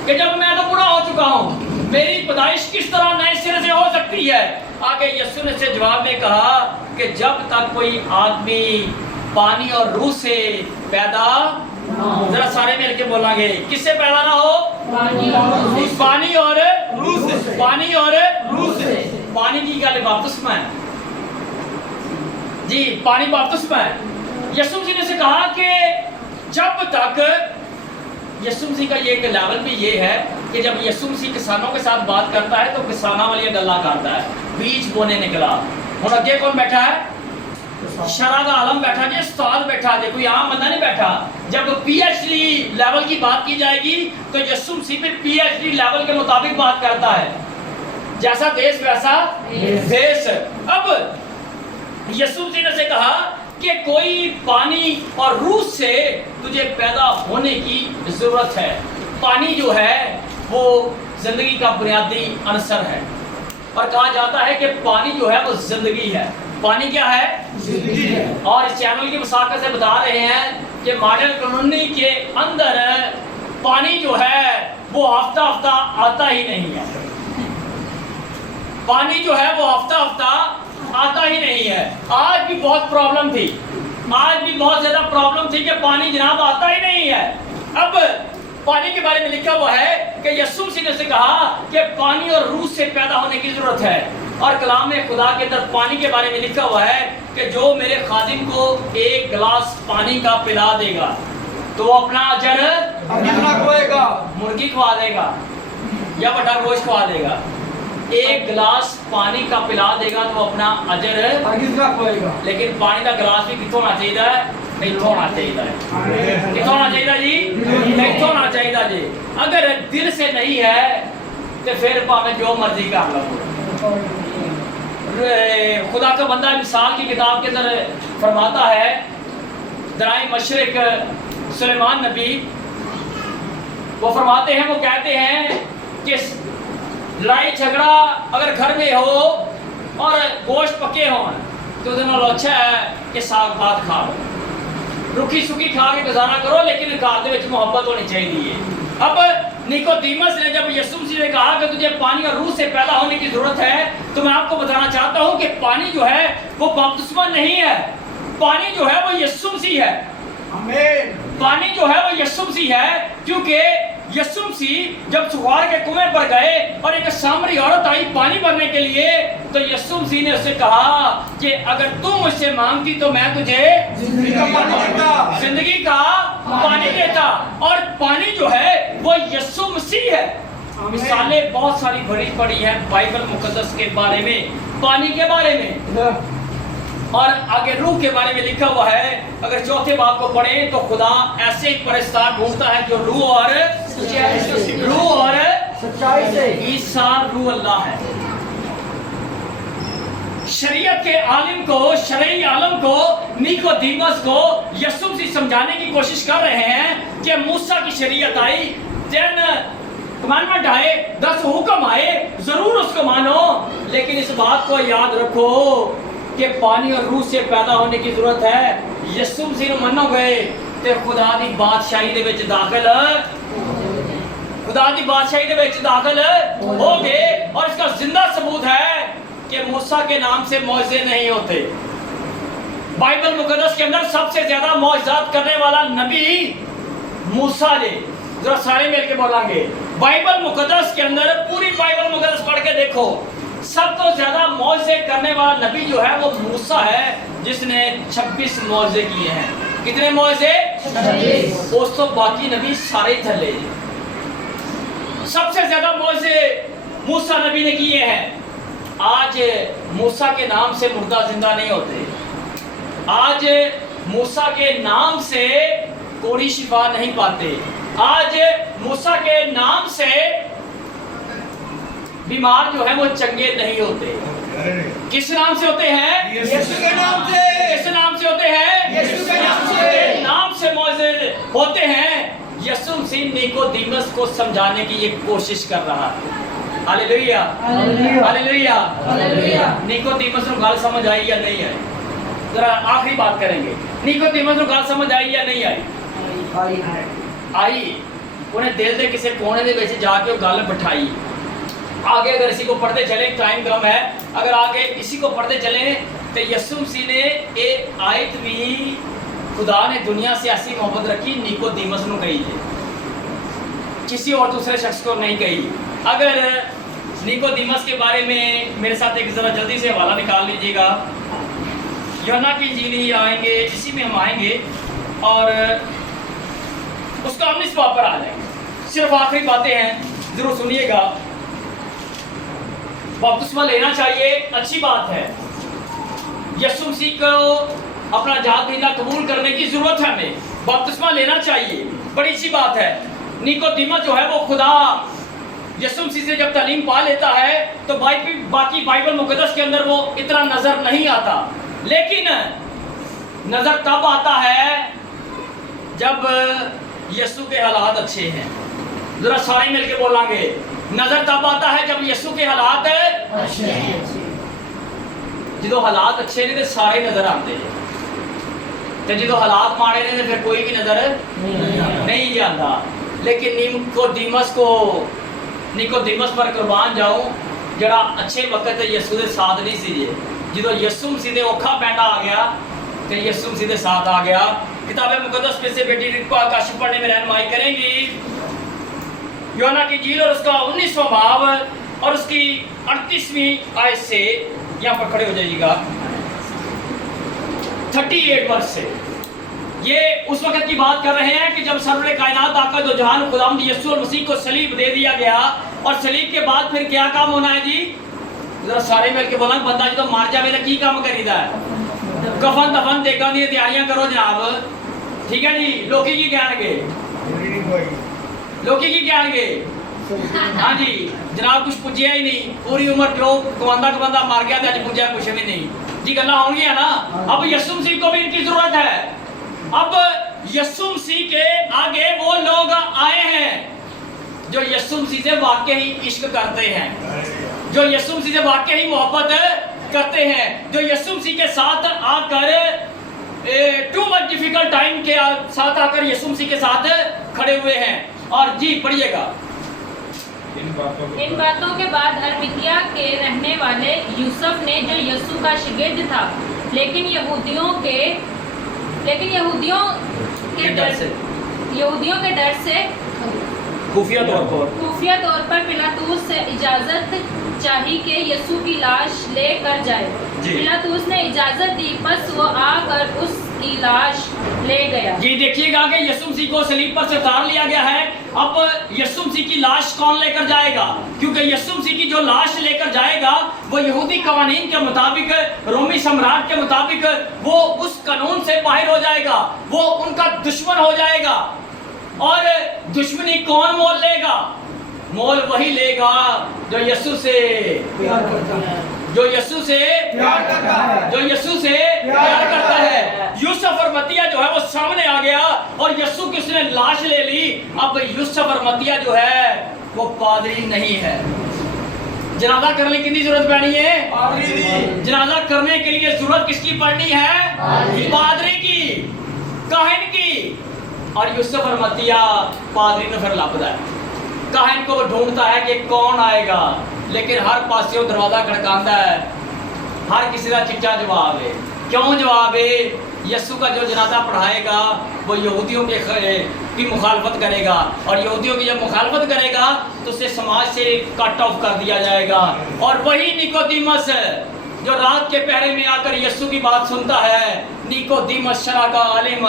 कि जब मैं तो पूरा हो चुका हूँ, मेरी पैदाइश किस तरह नए सिरे से हो सकती है? आगे यीशु ने से जवाब में कहा कि जब तक कोई आदमी पानी और रूह से पैदा, जरा सारे मिलके बोलेंगे, किससे पैदा ना हो? पानी और रूह से। पानी और रूह से। पानी की गल बपतिस्मा है जी, पानी बपतिस्मा है। यीशु मसीह ने से कहा कि जब तक, यीशु मसीह का ये एक लेवल भी ये है कि जब यीशु मसीह किसानों के साथ बात करता है तो किसानों वाली गल्ला करता है। बीज बोने निकला, और अगे कौन बैठा है? शरा का आलम बैठा जी, उस्ताद बैठा जी, कोई आम बंदा नहीं बैठा। जब पीएचडी लेवल की बात की जाएगी तो यीशु मसीह भी पीएचडी लेवल के मुताबिक बात करता है। जैसा देश वैसा देश। अब यीशु मसीह ने से कहा कि कोई पानी और रूह से तुझे पैदा होने की जरूरत है। पानी जो है वो जिंदगी का बुनियादी अनसर है, और कहा जाता है कि पानी जो है वो जिंदगी है। पानी क्या है? जिंदगी है। और इस चैनल की मुसाफिर से बता रहे हैं कि मॉडल कॉलोनी के अंदर पानी जो है वो हफ्ता हफ्ता आता ही नहीं है। पानी जो है वो हफ्ता हफ्ता आता ही नहीं है। आज भी बहुत प्रॉब्लम थी, आज भी बहुत ज्यादा प्रॉब्लम थी कि पानी जनाब आता ही नहीं है। अब पानी के बारे में लिखा हुआ है कि यीशु मसीह ने से कहा कि पानी और रूह से पैदा होने की जरूरत है। और कलाम में खुदा के अंदर पानी के बारे में लिखा हुआ है कि जो मेरे खादिम को एक गिलास पानी का पिला देगा तो वो अपना अजर कितना खोएगा? मुर्गी खवा देगा या बड़ा गोश्त खवा देगा? ایک گلاس پانی کا پلا دے گا تو اپنا اجر، لیکن پانی کا گلاس بھی کتوں ہونا چاہیے؟ میٹھا ہونا چاہیے. کتوں ہونا چاہیے جی؟ میٹھا ہونا چاہیے جی. اگر دل سے نہیں ہے تو پھر پاویں جو مرضی کر لو. خدا کا بندہ مثال کی کتاب کے اندر فرماتا ہے، درائے مشرق سلیمان نبی وہ فرماتے ہیں، وہ کہتے ہیں کہ لڑائی جھگڑا اگر گھر میں ہو اور گوشت پکے ہوں تو دنوں اچھا ہے کہ ساگ بات کھا لو، رکھی سکی کھا کے گزارا کرو، لیکن گھر دے وچ محبت ہونی چاہیے. اب نیکودیمس نے جب یسوع مسیح نے کہا کہ تجھے پانی اور روح سے پیدا ہونے کی ضرورت ہے، تو میں آپ کو بتانا چاہتا ہوں کہ پانی جو ہے وہ بپتسمہ نہیں ہے، پانی جو ہے وہ یسوع مسیح ہے. پانی جو ہے وہ یسوع مسیح ہے، کیونکہ یسوع مسیح جب سوار کے کنویں پر گئے اور ایک سامری عورت آئی پانی بھرنے کے لیے، تو یسوع مسیح نے اسے کہا کہ اگر تم مجھ سے مانگتی تو میں تجھے زندگی کا پانی دیتا. اور پانی جو ہے وہ یسوع مسیح ہے. مثالیں بہت ساری بڑی پڑی ہیں بائبل مقدس کے بارے میں، پانی کے بارے میں، اور آگے روح کے بارے میں لکھا ہوا ہے. اگر چوتھے باب کو پڑھیں تو خدا ایسے ایک پرستار ڈھونڈتا ہے جو روح اور سچائی سے، عیسیٰ روح اللہ ہے. شریعت کے عالم کو، شرعی عالم کو، نیکودیمس کو یسوع مسیح سمجھانے کی کوشش کر رہے ہیں کہ موسیٰ کی شریعت آئی، 10 کمانڈمنٹ آئے، 10 حکم آئے، ضرور اس کو مانو، لیکن اس بات کو یاد رکھو کہ پانی اور روح سے پیدا ہونے کی ضرورت ہے. یسوع مسیح نو منو گئے تے خدا دی بادشاہی دے وچ داخل ہو گئے. اور اس کا زندہ ثبوت ہے کہ موسیٰ کے نام سے معجزے نہیں ہوتے. بائبل مقدس کے اندر سب سے زیادہ معجزات کرنے والا نبی موسیٰ نے. ذرا سارے مل کے بولیں گے، بائبل مقدس کے اندر، پوری بائبل مقدس پڑھ کے دیکھو، سب تو زیادہ معجزے کرنے والا نبی جو ہے وہ موسیٰ ہے، جس نے 26 معجزے کیے ہیں. کتنے معجزے؟ 26. اس تو باقی نبی سارے تھلے. سب سے زیادہ معجزے موسیٰ نبی نے کیے ہیں. آج موسیٰ کے نام سے مردہ زندہ نہیں ہوتے. آج موسیٰ کے نام سے کوڑی شفا نہیں پاتے. آج موسیٰ کے نام سے بیمار جو ہے وہ چنگے نہیں ہوتے. کس نام سے ہوتے ہیں؟ یسوع کے نام سے. کس نام سے ہوتے ہیں؟ یسوع کے نام سے. نام سے معجزے ہوتے ہیں. یسوع مسیح نیکودیمس کو سمجھانے کی یہ کوشش کر رہا ہے. ہاللیلویا، ہاللیلویا، ہاللیلویا. نیکودیمس کو گل سمجھ آئی یا نہیں آئی؟ ذرا آخری بات کریں گے. نیکودیمس کو گل سمجھ آئی یا نہیں آئی؟ آئی. انہیں دل دے کسی کونے دے وچ جا کے گل بٹھائی. آگے اگر اسی کو پڑھتے چلیں، ٹائم کم ہے، اگر آگے اسی کو پڑھتے چلیں تو یسوع مسیح نے ایک آیت بھی خدا نے دنیا سے ایسی محبت رکھی، نیکودیمس نو کہی ہے، کسی اور دوسرے شخص کو نہیں کہی. اگر نیکودیمس کے بارے میں میرے ساتھ ایک ذرا جلدی سے حوالہ نکال لیجئے گا. یوحنا کی انجیل آئیں گے، اسی میں ہم آئیں گے اور اس کا 19 باب پر آ جائیں گے. صرف آخری باتیں ہیں، ضرور سنیے گا. بپتسمہ لینا چاہیے، اچھی بات ہے. یسوع مسیح کو اپنا جات دہندہ قبول کرنے کی ضرورت ہے. ہمیں بپتسمہ لینا چاہیے، بڑی اچھی بات ہے. نیکودیمس جو ہے وہ خدا یسوع مسیح سے جب تعلیم پا لیتا ہے تو باقی بائبل مقدس کے اندر وہ اتنا نظر نہیں آتا، لیکن نظر تب آتا ہے جب یسوع کے حالات اچھے ہیں. ذرا سارے مل کے بولیں گے، نظر تب آتا ہے جب یسوع کے حالات اچھے ہیں. جدو حالات اچھے نے تو سارے نظر آتے ہیں، تو جدو حالات ماڑے نے تو پھر کوئی بھی نظر نہیں جاتا. لیکن نیکودیمس پر قربان جاؤں جڑا اچھے وقت یسوع دے ساتھ نہیں سی. جدو یسوع مسیح دے اوکھا پینڈا آ گیا تو یسوع مسیح دے ساتھ آ گیا. کتاب مقدس میں سے بیٹی کو کاشف پڑھنے میں رہنمائی کریں گی. یوحنا کی انجیل اور اس کا 19واں باب اور اس کی 38ویں آیت سے یہاں پر کھڑے ہو جائیے گا. 38 ورس سے یہ اس وقت کی بات کر رہے ہیں کہ جب سرور کائنات آقا دو جہان خداوند یسوع مسیح کو صلیب دے دیا گیا اور सलीब के बाद फिर क्या काम होना है जी? जरा सारे मिल के बोला बंदा जो मर जाए तो की काम करीदा है? कफन दफन देखा दी तैयारियां करो जनाब, ठीक है जी। लोकी की कहणगे, लोकी की कहणगे, हाँ जी जनाब कुछ पुज्या ही नहीं, पूरी उम्र जो कमांदा कमांदा मर गया तो अज पुज्या कुछ भी नहीं जी। गल्लां होणगियां ना। अब यीशु मसीह को भी इनकी जरूरत है। अब यीशु मसीह के आगे वो लोग आए हैं जो यीशु मसीह से वाकई ही इश्क करते हैं, जो यीशु मसीह से वाकई ही मोहब्बत करते हैं, जो यीशु मसीह के साथ आकर टू मच डिफिकल्ट टाइम के साथ आकर यीशु मसीह के साथ खड़े हुए हैं। और जी पढ़िएगा। इन बातों के बाद अरबितिया के रहने वाले यूसुफ ने, जो यीशु का शागिर्द था, लेकिन यहूदियों के डर से खुफिया तौर पर पिलातूस से इजाजत चाही कि यीशु की लाश लेकर जाए। पिलातूस ने इजाजत दी, बस वो आकर उसकी लाश ले गया। ये देखिएगा कि यीशु मसीह को सलीब पर से उतार लिया गया है। अब यीशु मसीह की लाश कौन लेकर जाएगा? क्योंकि यीशु मसीह की जो लाश लेकर जाएगा वो यहूदी कवानीन के मुताबिक, रोमी सम्राट के मुताबिक वो उस कानून से बाहर हो जाएगा, वो उनका दुश्मन हो जाएगा। और दुश्मनी कौन मोल लेगा? मोल वही लेगा जो यीशु से प्यार करता है, जो यीशु से प्यार करता है, जो यीशु से प्यार करता है। यूसुफ और मतिया जो है वो सामने आ गया और यीशु की उसने लाश ले ली। अब यूसुफ और मतिया जो है वो पादरी नहीं है। जनाजा करने की कितनी जरूरत पड़नी है? जनाजा करने के लिए जरूरत किसकी पड़नी है? पादरी की, काहिन की। और यूसुफ और मतिया पादरी ने फिर लापता है। काहिन को वो ढूंढता है कि कौन आएगा, लेकिन हर पास से दरवाजा खड़काता है, हर किसी का चिट्ठा जवाब है। क्यों जवाब है? यीशु का जो जनाजा पढ़ाएगा वो यहूदियों की मुखालफत करेगा, और यहूदियों की जब मुखालफत करेगा तो उसे समाज से कट ऑफ कर दिया जाएगा। और वही निकोदीमस जो रात के पहरे में आकर यीशु की बात सुनता है, निकोदीमस शरा का आलिम,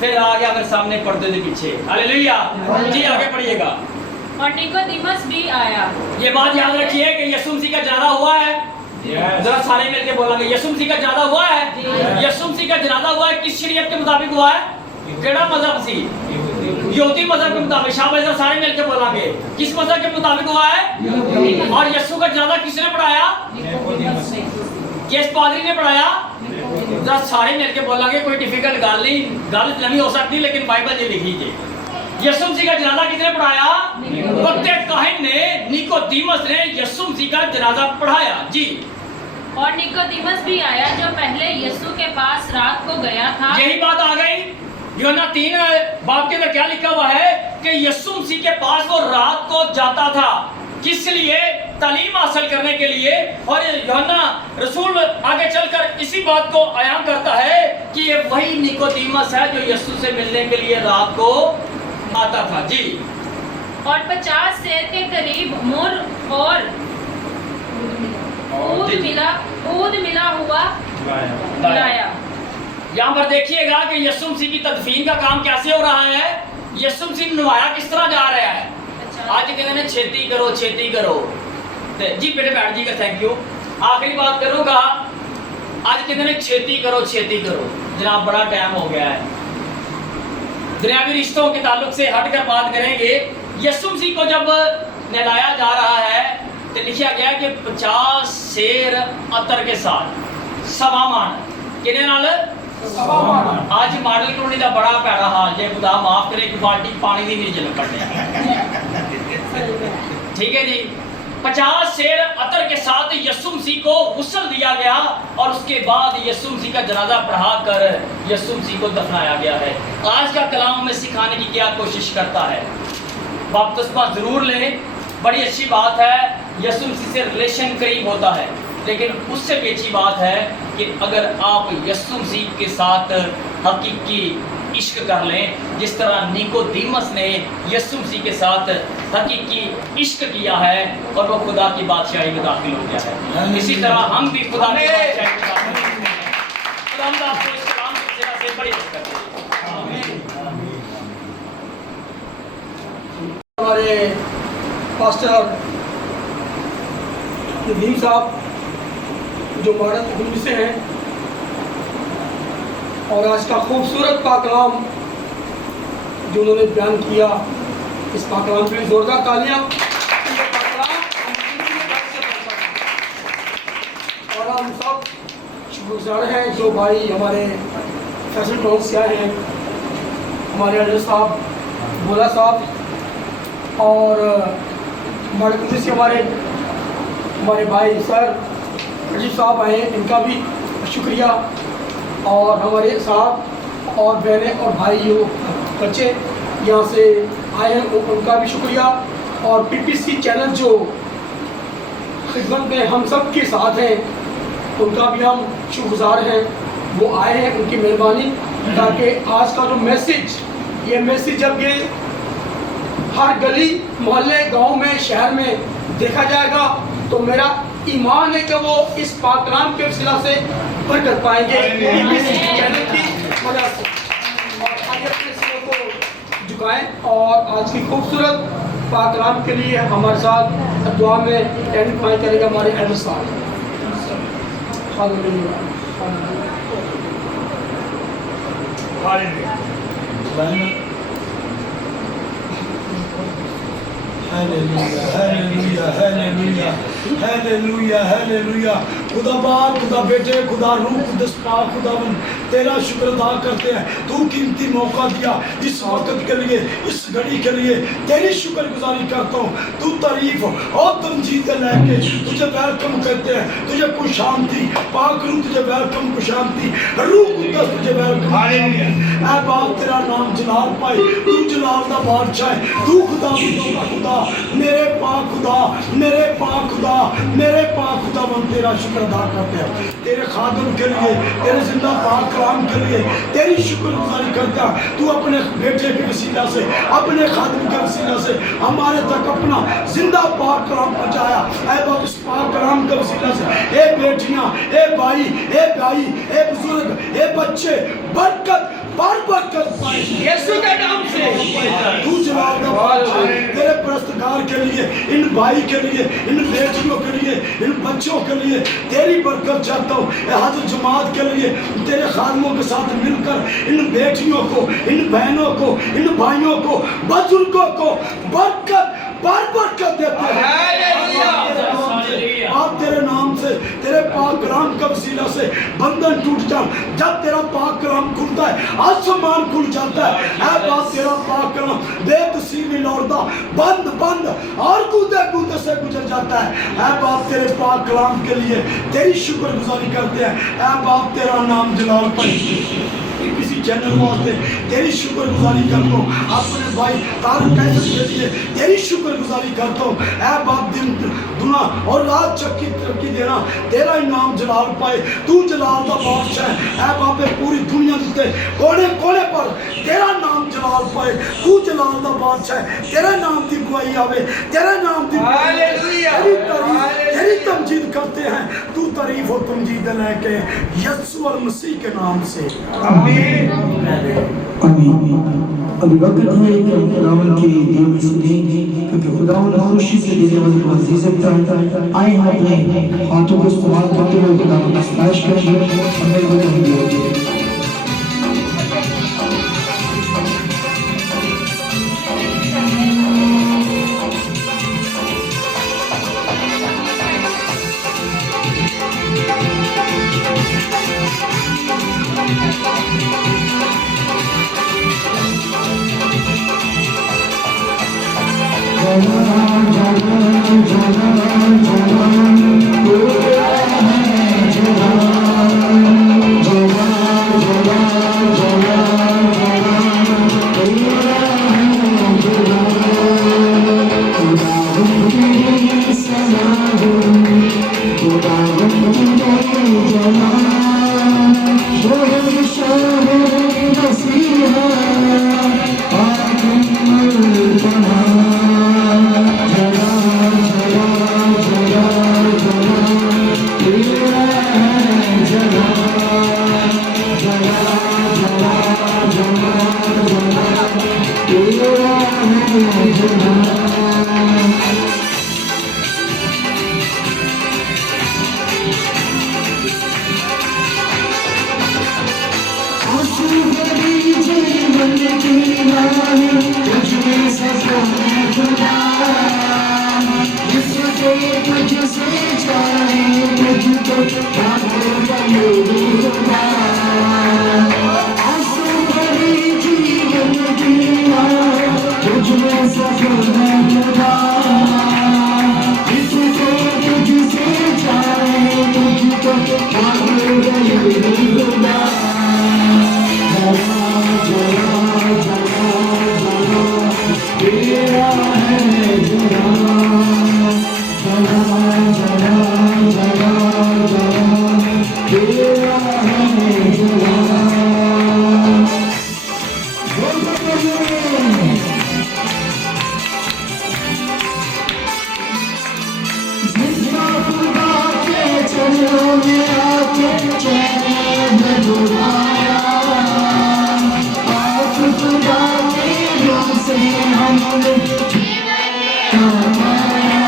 फिर आ गया मेरे सामने पर्दे के पीछे। हालेलुया जी। आगे पढ़िएगा। और निकोदीमस भी आया। ये बात याद रखिए कि यीशु मसीह का जनाजा हुआ है। जरा सारे मिलके बोलेंगे यीशु मसीह का जनाजा हुआ है। यीशु मसीह का जनाजा हुआ है किस शरीयत के मुताबिक हुआ है? केड़ा मजहब सी? यहूदी मजहब के मुताबिक। शाबाश, जरा सारे मिलके बोलेंगे किस मजहब के मुताबिक हुआ है? और यीशु का जनाजा किसने पढ़ाया? किस पादरी ने पढ़ाया? जरा सारे मिलके बोलेंगे, कोई डिफिकल्ट गल नहीं हो सकती, लेकिन बाइबल ये लिखी है। यीशु मसीह का जनाजा किसने पढ़ाया? वक्ते काहिन ने, निकोदीमस ने यीशु मसीह का जनाजा पढ़ाया जी। और निकोदीमस भी आया जो पहले यीशु के पास रात को गया था। यही बात आ गई। यूहन्ना 3 बाब के अंदर क्या लिखा हुआ है कि यीशु मसीह के पास वो रात को जाता था। किस लिए? तालीम हासिल करने के लिए। और यूहन्ना रसूल आगे चलकर इसी बात को बयान करता है कि ये वही निकोदीमस है जो यीशु से मिलने के लिए रात को आता था जी। और 50 सेर के करीब मुर और ऊद मिला हुआ लाया। यहाँ पर देखिएगा कि यीशु मसीह की तदफीन का काम कैसे हो रहा है। यीशु मसीह नवाया किस तरह जा रहा है। आज कहते हैं छेती करो छेती करो। जी बेटे बैठ जी का थैंक यू। आखिरी बात करूंगा। आज कहते हैं छेती करो जनाब, बड़ा टाइम हो गया है। दुनियावी रिश्तों के ताल्लुक से हटकर बात करेंगे। यीशु मसीह को जब नहलाया जा रहा है तो लिखा गया कि 50 सेर अतर के साथ सवामान किने नाल आज मॉडल कॉलोनी का बड़ा पैड़ा हाल जे खुदा माफ करे कि बाल्टी पानी दी नहीं जल पड़ने। ठीक है जी। 50 सेर अतर के साथ यीशु मसीह को गुस्ल दिया गया और उसके बाद यीशु मसीह का जनाजा पढ़ाकर यीशु मसीह को दफनाया गया है। आज का कलाम में सिखाने की क्या कोशिश करता है? बपतिस्मा जरूर लें, बड़ी अच्छी बात है। यीशु मसीह से रिलेशन करीब होता है, लेकिन उससे भी अच्छी बात है कि अगर आप यीशु मसीह के साथ हकीकी इश्क कर लें, जिस तरह निकोदीमस ने यीशु मसीह के साथ हकीकी इश्क किया है और वो खुदा की बादशाही में दाखिल हो गया है, इसी तरह हम भी खुदा की बादशाही में दाखिल हो गए हैं। खुदा हम आपको इस कलाम की वजह से बड़ी बरकत दे। हमारे पास्टर नदीम साहब जो मॉडल हिंदी से हैं और आज का खूबसूरत पाकलाम जो उन्होंने बयान किया, इस पाकलाम के लिए जोरदार तालियां। और हम सब शुक्रगुजार हैं जो भाई हमारे फैशन टाउन से आए हैं, हमारे अली साहब, भोला साहब और मॉडल से हमारे भाई सर अजीब साहब आए हैं, इनका भी शुक्रिया। और हमारे साहब और बहनें और भाई बच्चे यहाँ से आए हैं, उनका भी शुक्रिया। और पीपीसी चैनल जो खिदमत में हम सब के साथ हैं, उनका भी हम शुक्रगुजार हैं। वो आए हैं, उनकी मेहरबानी, ताकि आज का जो मैसेज, ये मैसेज जब ये हर गली मोहल्ले गांव में शहर में देखा जाएगा तो मेरा ईमान है कि वो इस पाकलाम के वसीला से बरकत पाएंगे चैनल की वजह से। और आगे अपने सिरों को झुकाएं और आज की खूबसूरत पाकलाम के लिए हमारे साथ दुआ में रहनुमाई करेगा हमारे अहमद साहब। Hallelujah hallelujah. खुदा बाप, खुदा बेटे, खुदा रूह कुदस पाक खुदावन तेरा शुक्र अदा करते हैं। तू कीमती मौका दिया इस वक्त के लिए, इस घड़ी के लिए तेरी शुक्रगुजारी करता हूँ। तू तारीफ और तमजीद लेके तुझे वेलकम करते हैं। तुझे कुछ शांति पाक रूह, तुझे वेलकम कुछ शांति, रूह कुदस तुझे वेलकम। ऐ बाप तेरा नाम जलाल पाए, तू जलाल दा बादशाह है, तू खुदा खुदा मेरे पाक खुदा, मेरे पाक खुदा, मेरे पाक खुदा हम तेरा शुक्र अदा करते हैं। तेरे खादम के लिए, तेरे जिंदा पाक कलाम के लिए तेरी शुक्रगुजारी करता है। तू अपने बेटे के वसीला से, अपने खादम के वसीला से हमारे तक अपना जिंदा पाक कलाम पहुंचाया। ऐ बाप इस पाक कलाम के वसीला से ए बेटियां, ए भाई, ए बुजुर्ग, ए बच्चे बरकत बार बरकत पाए यीशु के नाम से। तू जलाल दा बादशाह तेरे परस्तगार के लिए, इन भाई के लिए, इन बेटियों के लिए, इन बच्चों के लिए तेरी बरकत चाहता हूँ। हजर जमात के लिए तेरे खादमों के साथ मिलकर इन बेटियों को, इन बहनों को, इन भाइयों को, बुजुर्गों को बरकत बार बरकत देते हैं। आप तेरे नाम से, तेरे पाक कलाम का वसीला से बंधन टूट जा। जब तेरा पाक कलाम खुलता है आसमान खुल जाता है। ऐ बात तेरा पाक कलाम बेतसीमी लौटता बंद बंद और कूदे कूदे से गुजर जाता है। ऐ बाप तेरे पाक कलाम के लिए तेरी शुक्रगुजारी करते हैं। ऐ बाप तेरा नाम जलाल पाए किसी चैनल वास्ते तेरी शुक्रगुजारी करता हूँ। अपने भाई तारक कैसर के लिए तेरी शुक्रगुजारी करता हूँ। ऐ बाप दिन दुना और रात चक्की तरक्की देना, तेरा ही नाम जलाल पाए। तू जलाल दा बादशाह है। ऐ बाप पूरी दुनिया के कोने कोने पर तेरा नाम जलाल पाए। तू जलाल दा बादशाह है, तेरे नाम की गुआई आवे, तेरे नाम की तेरी तमजीद करते हैं। तू तारीफ और तमजीद लेके यीशु और मसीह के नाम से आमीन। अभी वक्त है कि हम खुदावन की दिए में सुनें, क्योंकि खुदावन खुशी से देने वाले को अजीज रखता है। आए हम अपने हाथों को इस्तेमाल करते हुए खुदावन की सताइश करेंगे। हमें वजह दिए चाहे तुझमें सफर खुदा, जिससे तुझसे चाहे तुझको क्या होगा ये खुदा। आंसू भरी जीवन जीना तुझमें सफर खुदा, जिससे तुझसे चाहे तुझको क्या होगा ये खुदा। तेरा है जरा, जरा जरा जरा जरा, तेरा है जरा। जितना खुदा के चरणों में आके चैन डुबाया, आप खुदा के नाम से हमने पाया।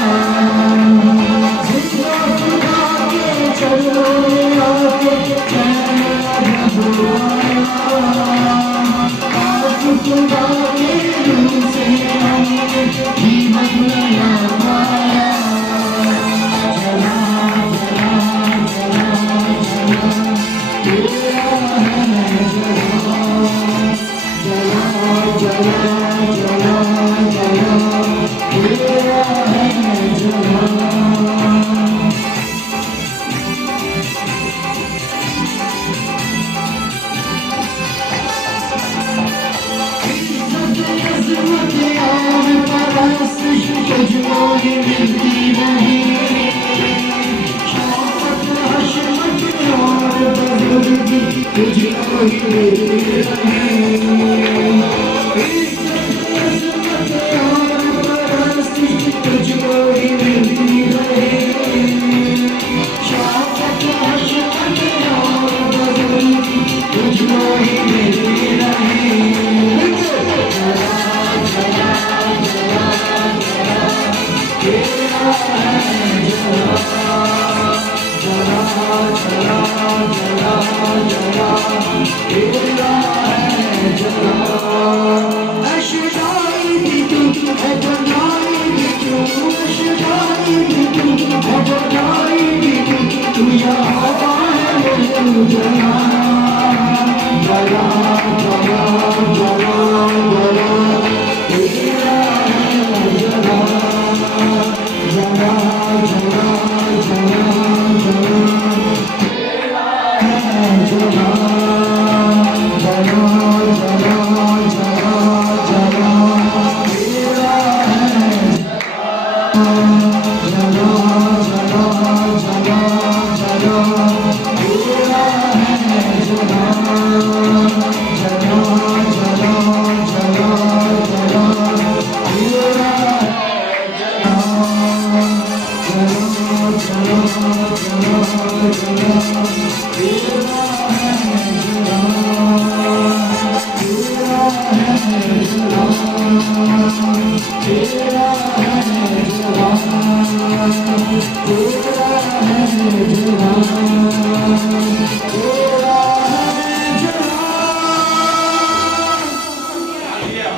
जितना खुदा के चरणों में आके चैन डुबाया, आप खुदा के नाम से हमने जीवन नया पाया। जला जला जला जला, तेरा है जला, जला जला जला जला, तेरा है जला। अज़मत और परस्तिश तुझको ही मिलती रही, शौकत हशमत और बुज़ुर्गी तुझको ही मिलती रही। अज़मत और परस्तिश तुझको ही मिलती रही, शौकत हशमत और बुज़ुर्गी तुझको ही मिलती रही। तेरा है जला, जला जला जला जला, तेरा है जला। अशदाई भी तू है, बनाई भी तू, अशदाई भी तू है, बनाई भी तू यहाँ है जला, जला जला जला जला, तेरा है जला, जला जला जला जला, तेरा है जला, जला जला जला जला, तेरा है जला, जला जला जला, तेरा है जला, जला जला जला जला, तेरा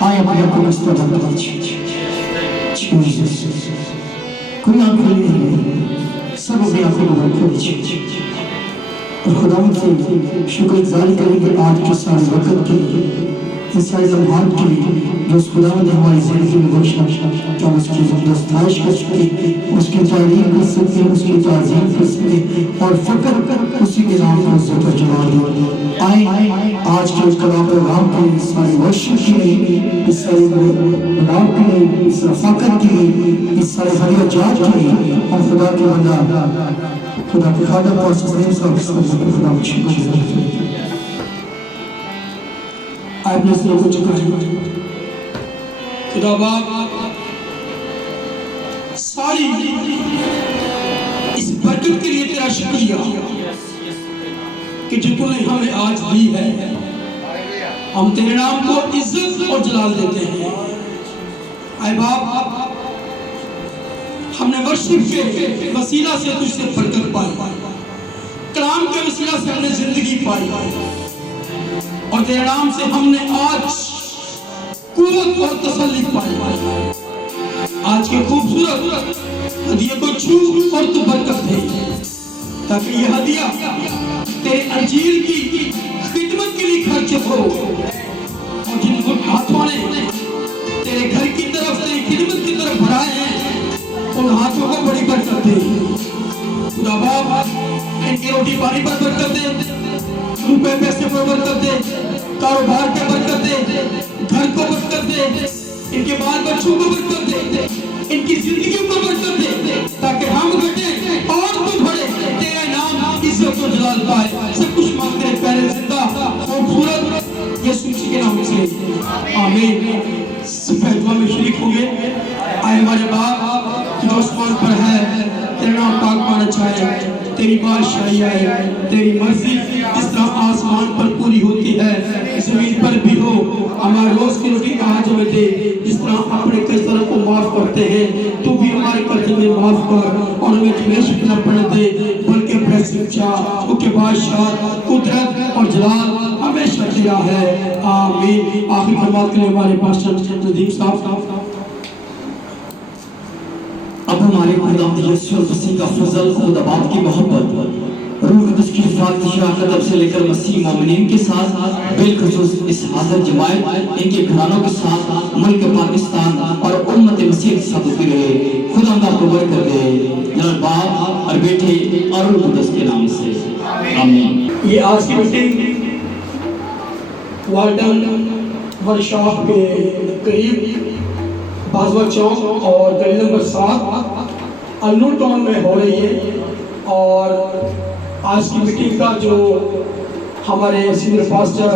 आए अपने को इस तरह कोई आंख नहीं है, सब अपनी आंखों को बंद कर दीजिए और खुदा से शुक्रगुजार करेंगे आज के सारे वक्त के लिए, इस सारे लम्हात के लिए जो उस खुदा ने हमारी ज़िंदगी में बख्शा, कि हम उसकी दस्तावेज कर सकें, उसकी तारीफ कर सकें, उसकी ताज़ीम कर सकें और फ़क्र उसी के नाम को इज़्ज़त और जलाल दें। आए आज के इस कलाम पैगाम के लिए, इस सारे वर्शिप के लिए, इस सारे बनाव के लिए, इस रफ़ाकत के लिए, इस सारे हरियाजात के लिए हम खुदा के बंदा खुदा के खादम और सलीम साहब खुदा को शुक्र है। आपने से कुछ कहा खुदा बाप सारी इस बरकत के लिए तेरा शुक्रिया कि जो तूने हमें आज दी है, हम तेरे नाम को इज्जत और जलाल देते हैं। आए बाप, हमने वर्शिप के वसीला से तुझसे बरकत पाई, कलाम के वसीला से हमने जिंदगी पाई और तेरे नाम से हमने आज कुव्वत और तसल्ली पाए। आज के खूबसूरत हदिया को छू और तू बरकत दे, ताकि यह हदिया तेरे अंजीर की खिदमत के लिए खर्च हो, और जिन हाथों ने तेरे घर की तरफ तेरी खिदमत की तरफ बढ़ाए हैं, उन हाथों को बड़ी बरकत दे। खुदा बाप इनकी रोटी पानी पर बरकत दे, रुपए पैसे पर बरकत दे, कारोबार पे बरकत दे, घर को बरकत दे, इनके बाल बच्चों को बरकत दे, इनकी जिंदगी को बरकत दे, ताकि हम घटे और तू बढ़े, तेरा नाम इज्जत और जलाल पाए। सब कुछ मांगते हैं प्यारे जिंदा खूबसूरत यीशु मसीह के नाम से, आमीन। फैतवा में शरीक होंगे। आए हमारे बाप जो आसमान पर है, तेरा नाम पाक माना जाए, तेरी बादशाही आए, तेरी मर्जी जिस तरह आसमान पर पूरी होती है जमीन पर भी हो। हमारे रोज की रोटी आज हमें दे, जिस तरह अपने कर्जदारों को माफ करते हैं, तू भी हमारे कर्ज में माफ कर, और हमें द्वेष न पड़ने दे, बल्कि अपने सच्चा उसके बादशाह कुदरत और जलाल हमेशा तेरा है, आमीन। आखिरी कलमात के लिए हमारे पास नदीम साहब। अब हमारे खुदावंद यीशु मसीह का फजल, खुदा बाप की मोहब्बत, रूह कुदस की शहादत तब से लेकर मसीह मोमिनीन के साथ बिलखुसूस इस हाज़िर जमात इनके घरानों के साथ मुल्क पाकिस्तान और उम्मत मसीह के साथ होती रहे। खुदा आपको बरकत दे, जनाब बाप और बेटे और रूह कुदस के नाम से, आमीन। ये आज की मीटिंग वाल्टन वर्कशॉप के करीब बाजवा चौक और गली नंबर 7 अल्लूर टाउन में हो रही है। और आज की मीटिंग का जो हमारे सीनियर पास्टर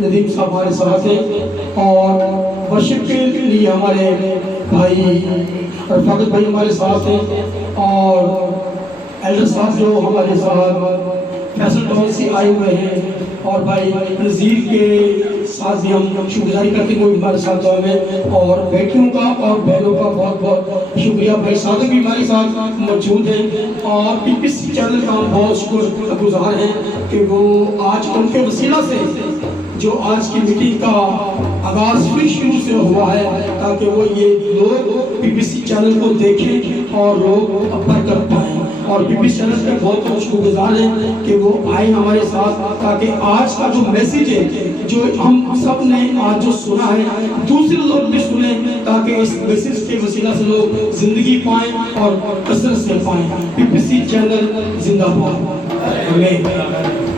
नदीम साहब हमारे साथ हैं, और वर्शिप के लिए हमारे भाई रफाकत भाई हमारे साथ हैं, और एल्डर साहब जो हमारे साथ फैसल टाउन से आए हुए हैं, और भाई नज़ीर के साथ भी हम शुक्रगुजारी करते हैं, वो हमारे साथ में, और बेटियों का और बहनों का बहुत बहुत शुक्रिया। भाई साहब भी हमारे साथ मौजूद हैं, और पीपीसी चैनल का हम बहुत शुक्रगुजार हैं कि वो आज उनके वसीला से जो आज की मीटिंग का आगाज़ फिर शुरू से हुआ है, ताकि वो ये लोग पीपीसी चैनल को देखें और लोग अपर कर पाएँ। और पीपीसी चैनल के बहुत बहुत शुक्रगुजार हैं कि वो आए हमारे साथ, ताकि आज का जो मैसेज है जो हम सब ने आज जो सुना है, दूसरे लोग भी सुने, ताकि इस मैसेज के वसीला से लोग जिंदगी पाएँ और कसरत से पाएँ। पीपीसी चैनल जिंदाबाद, आमीन।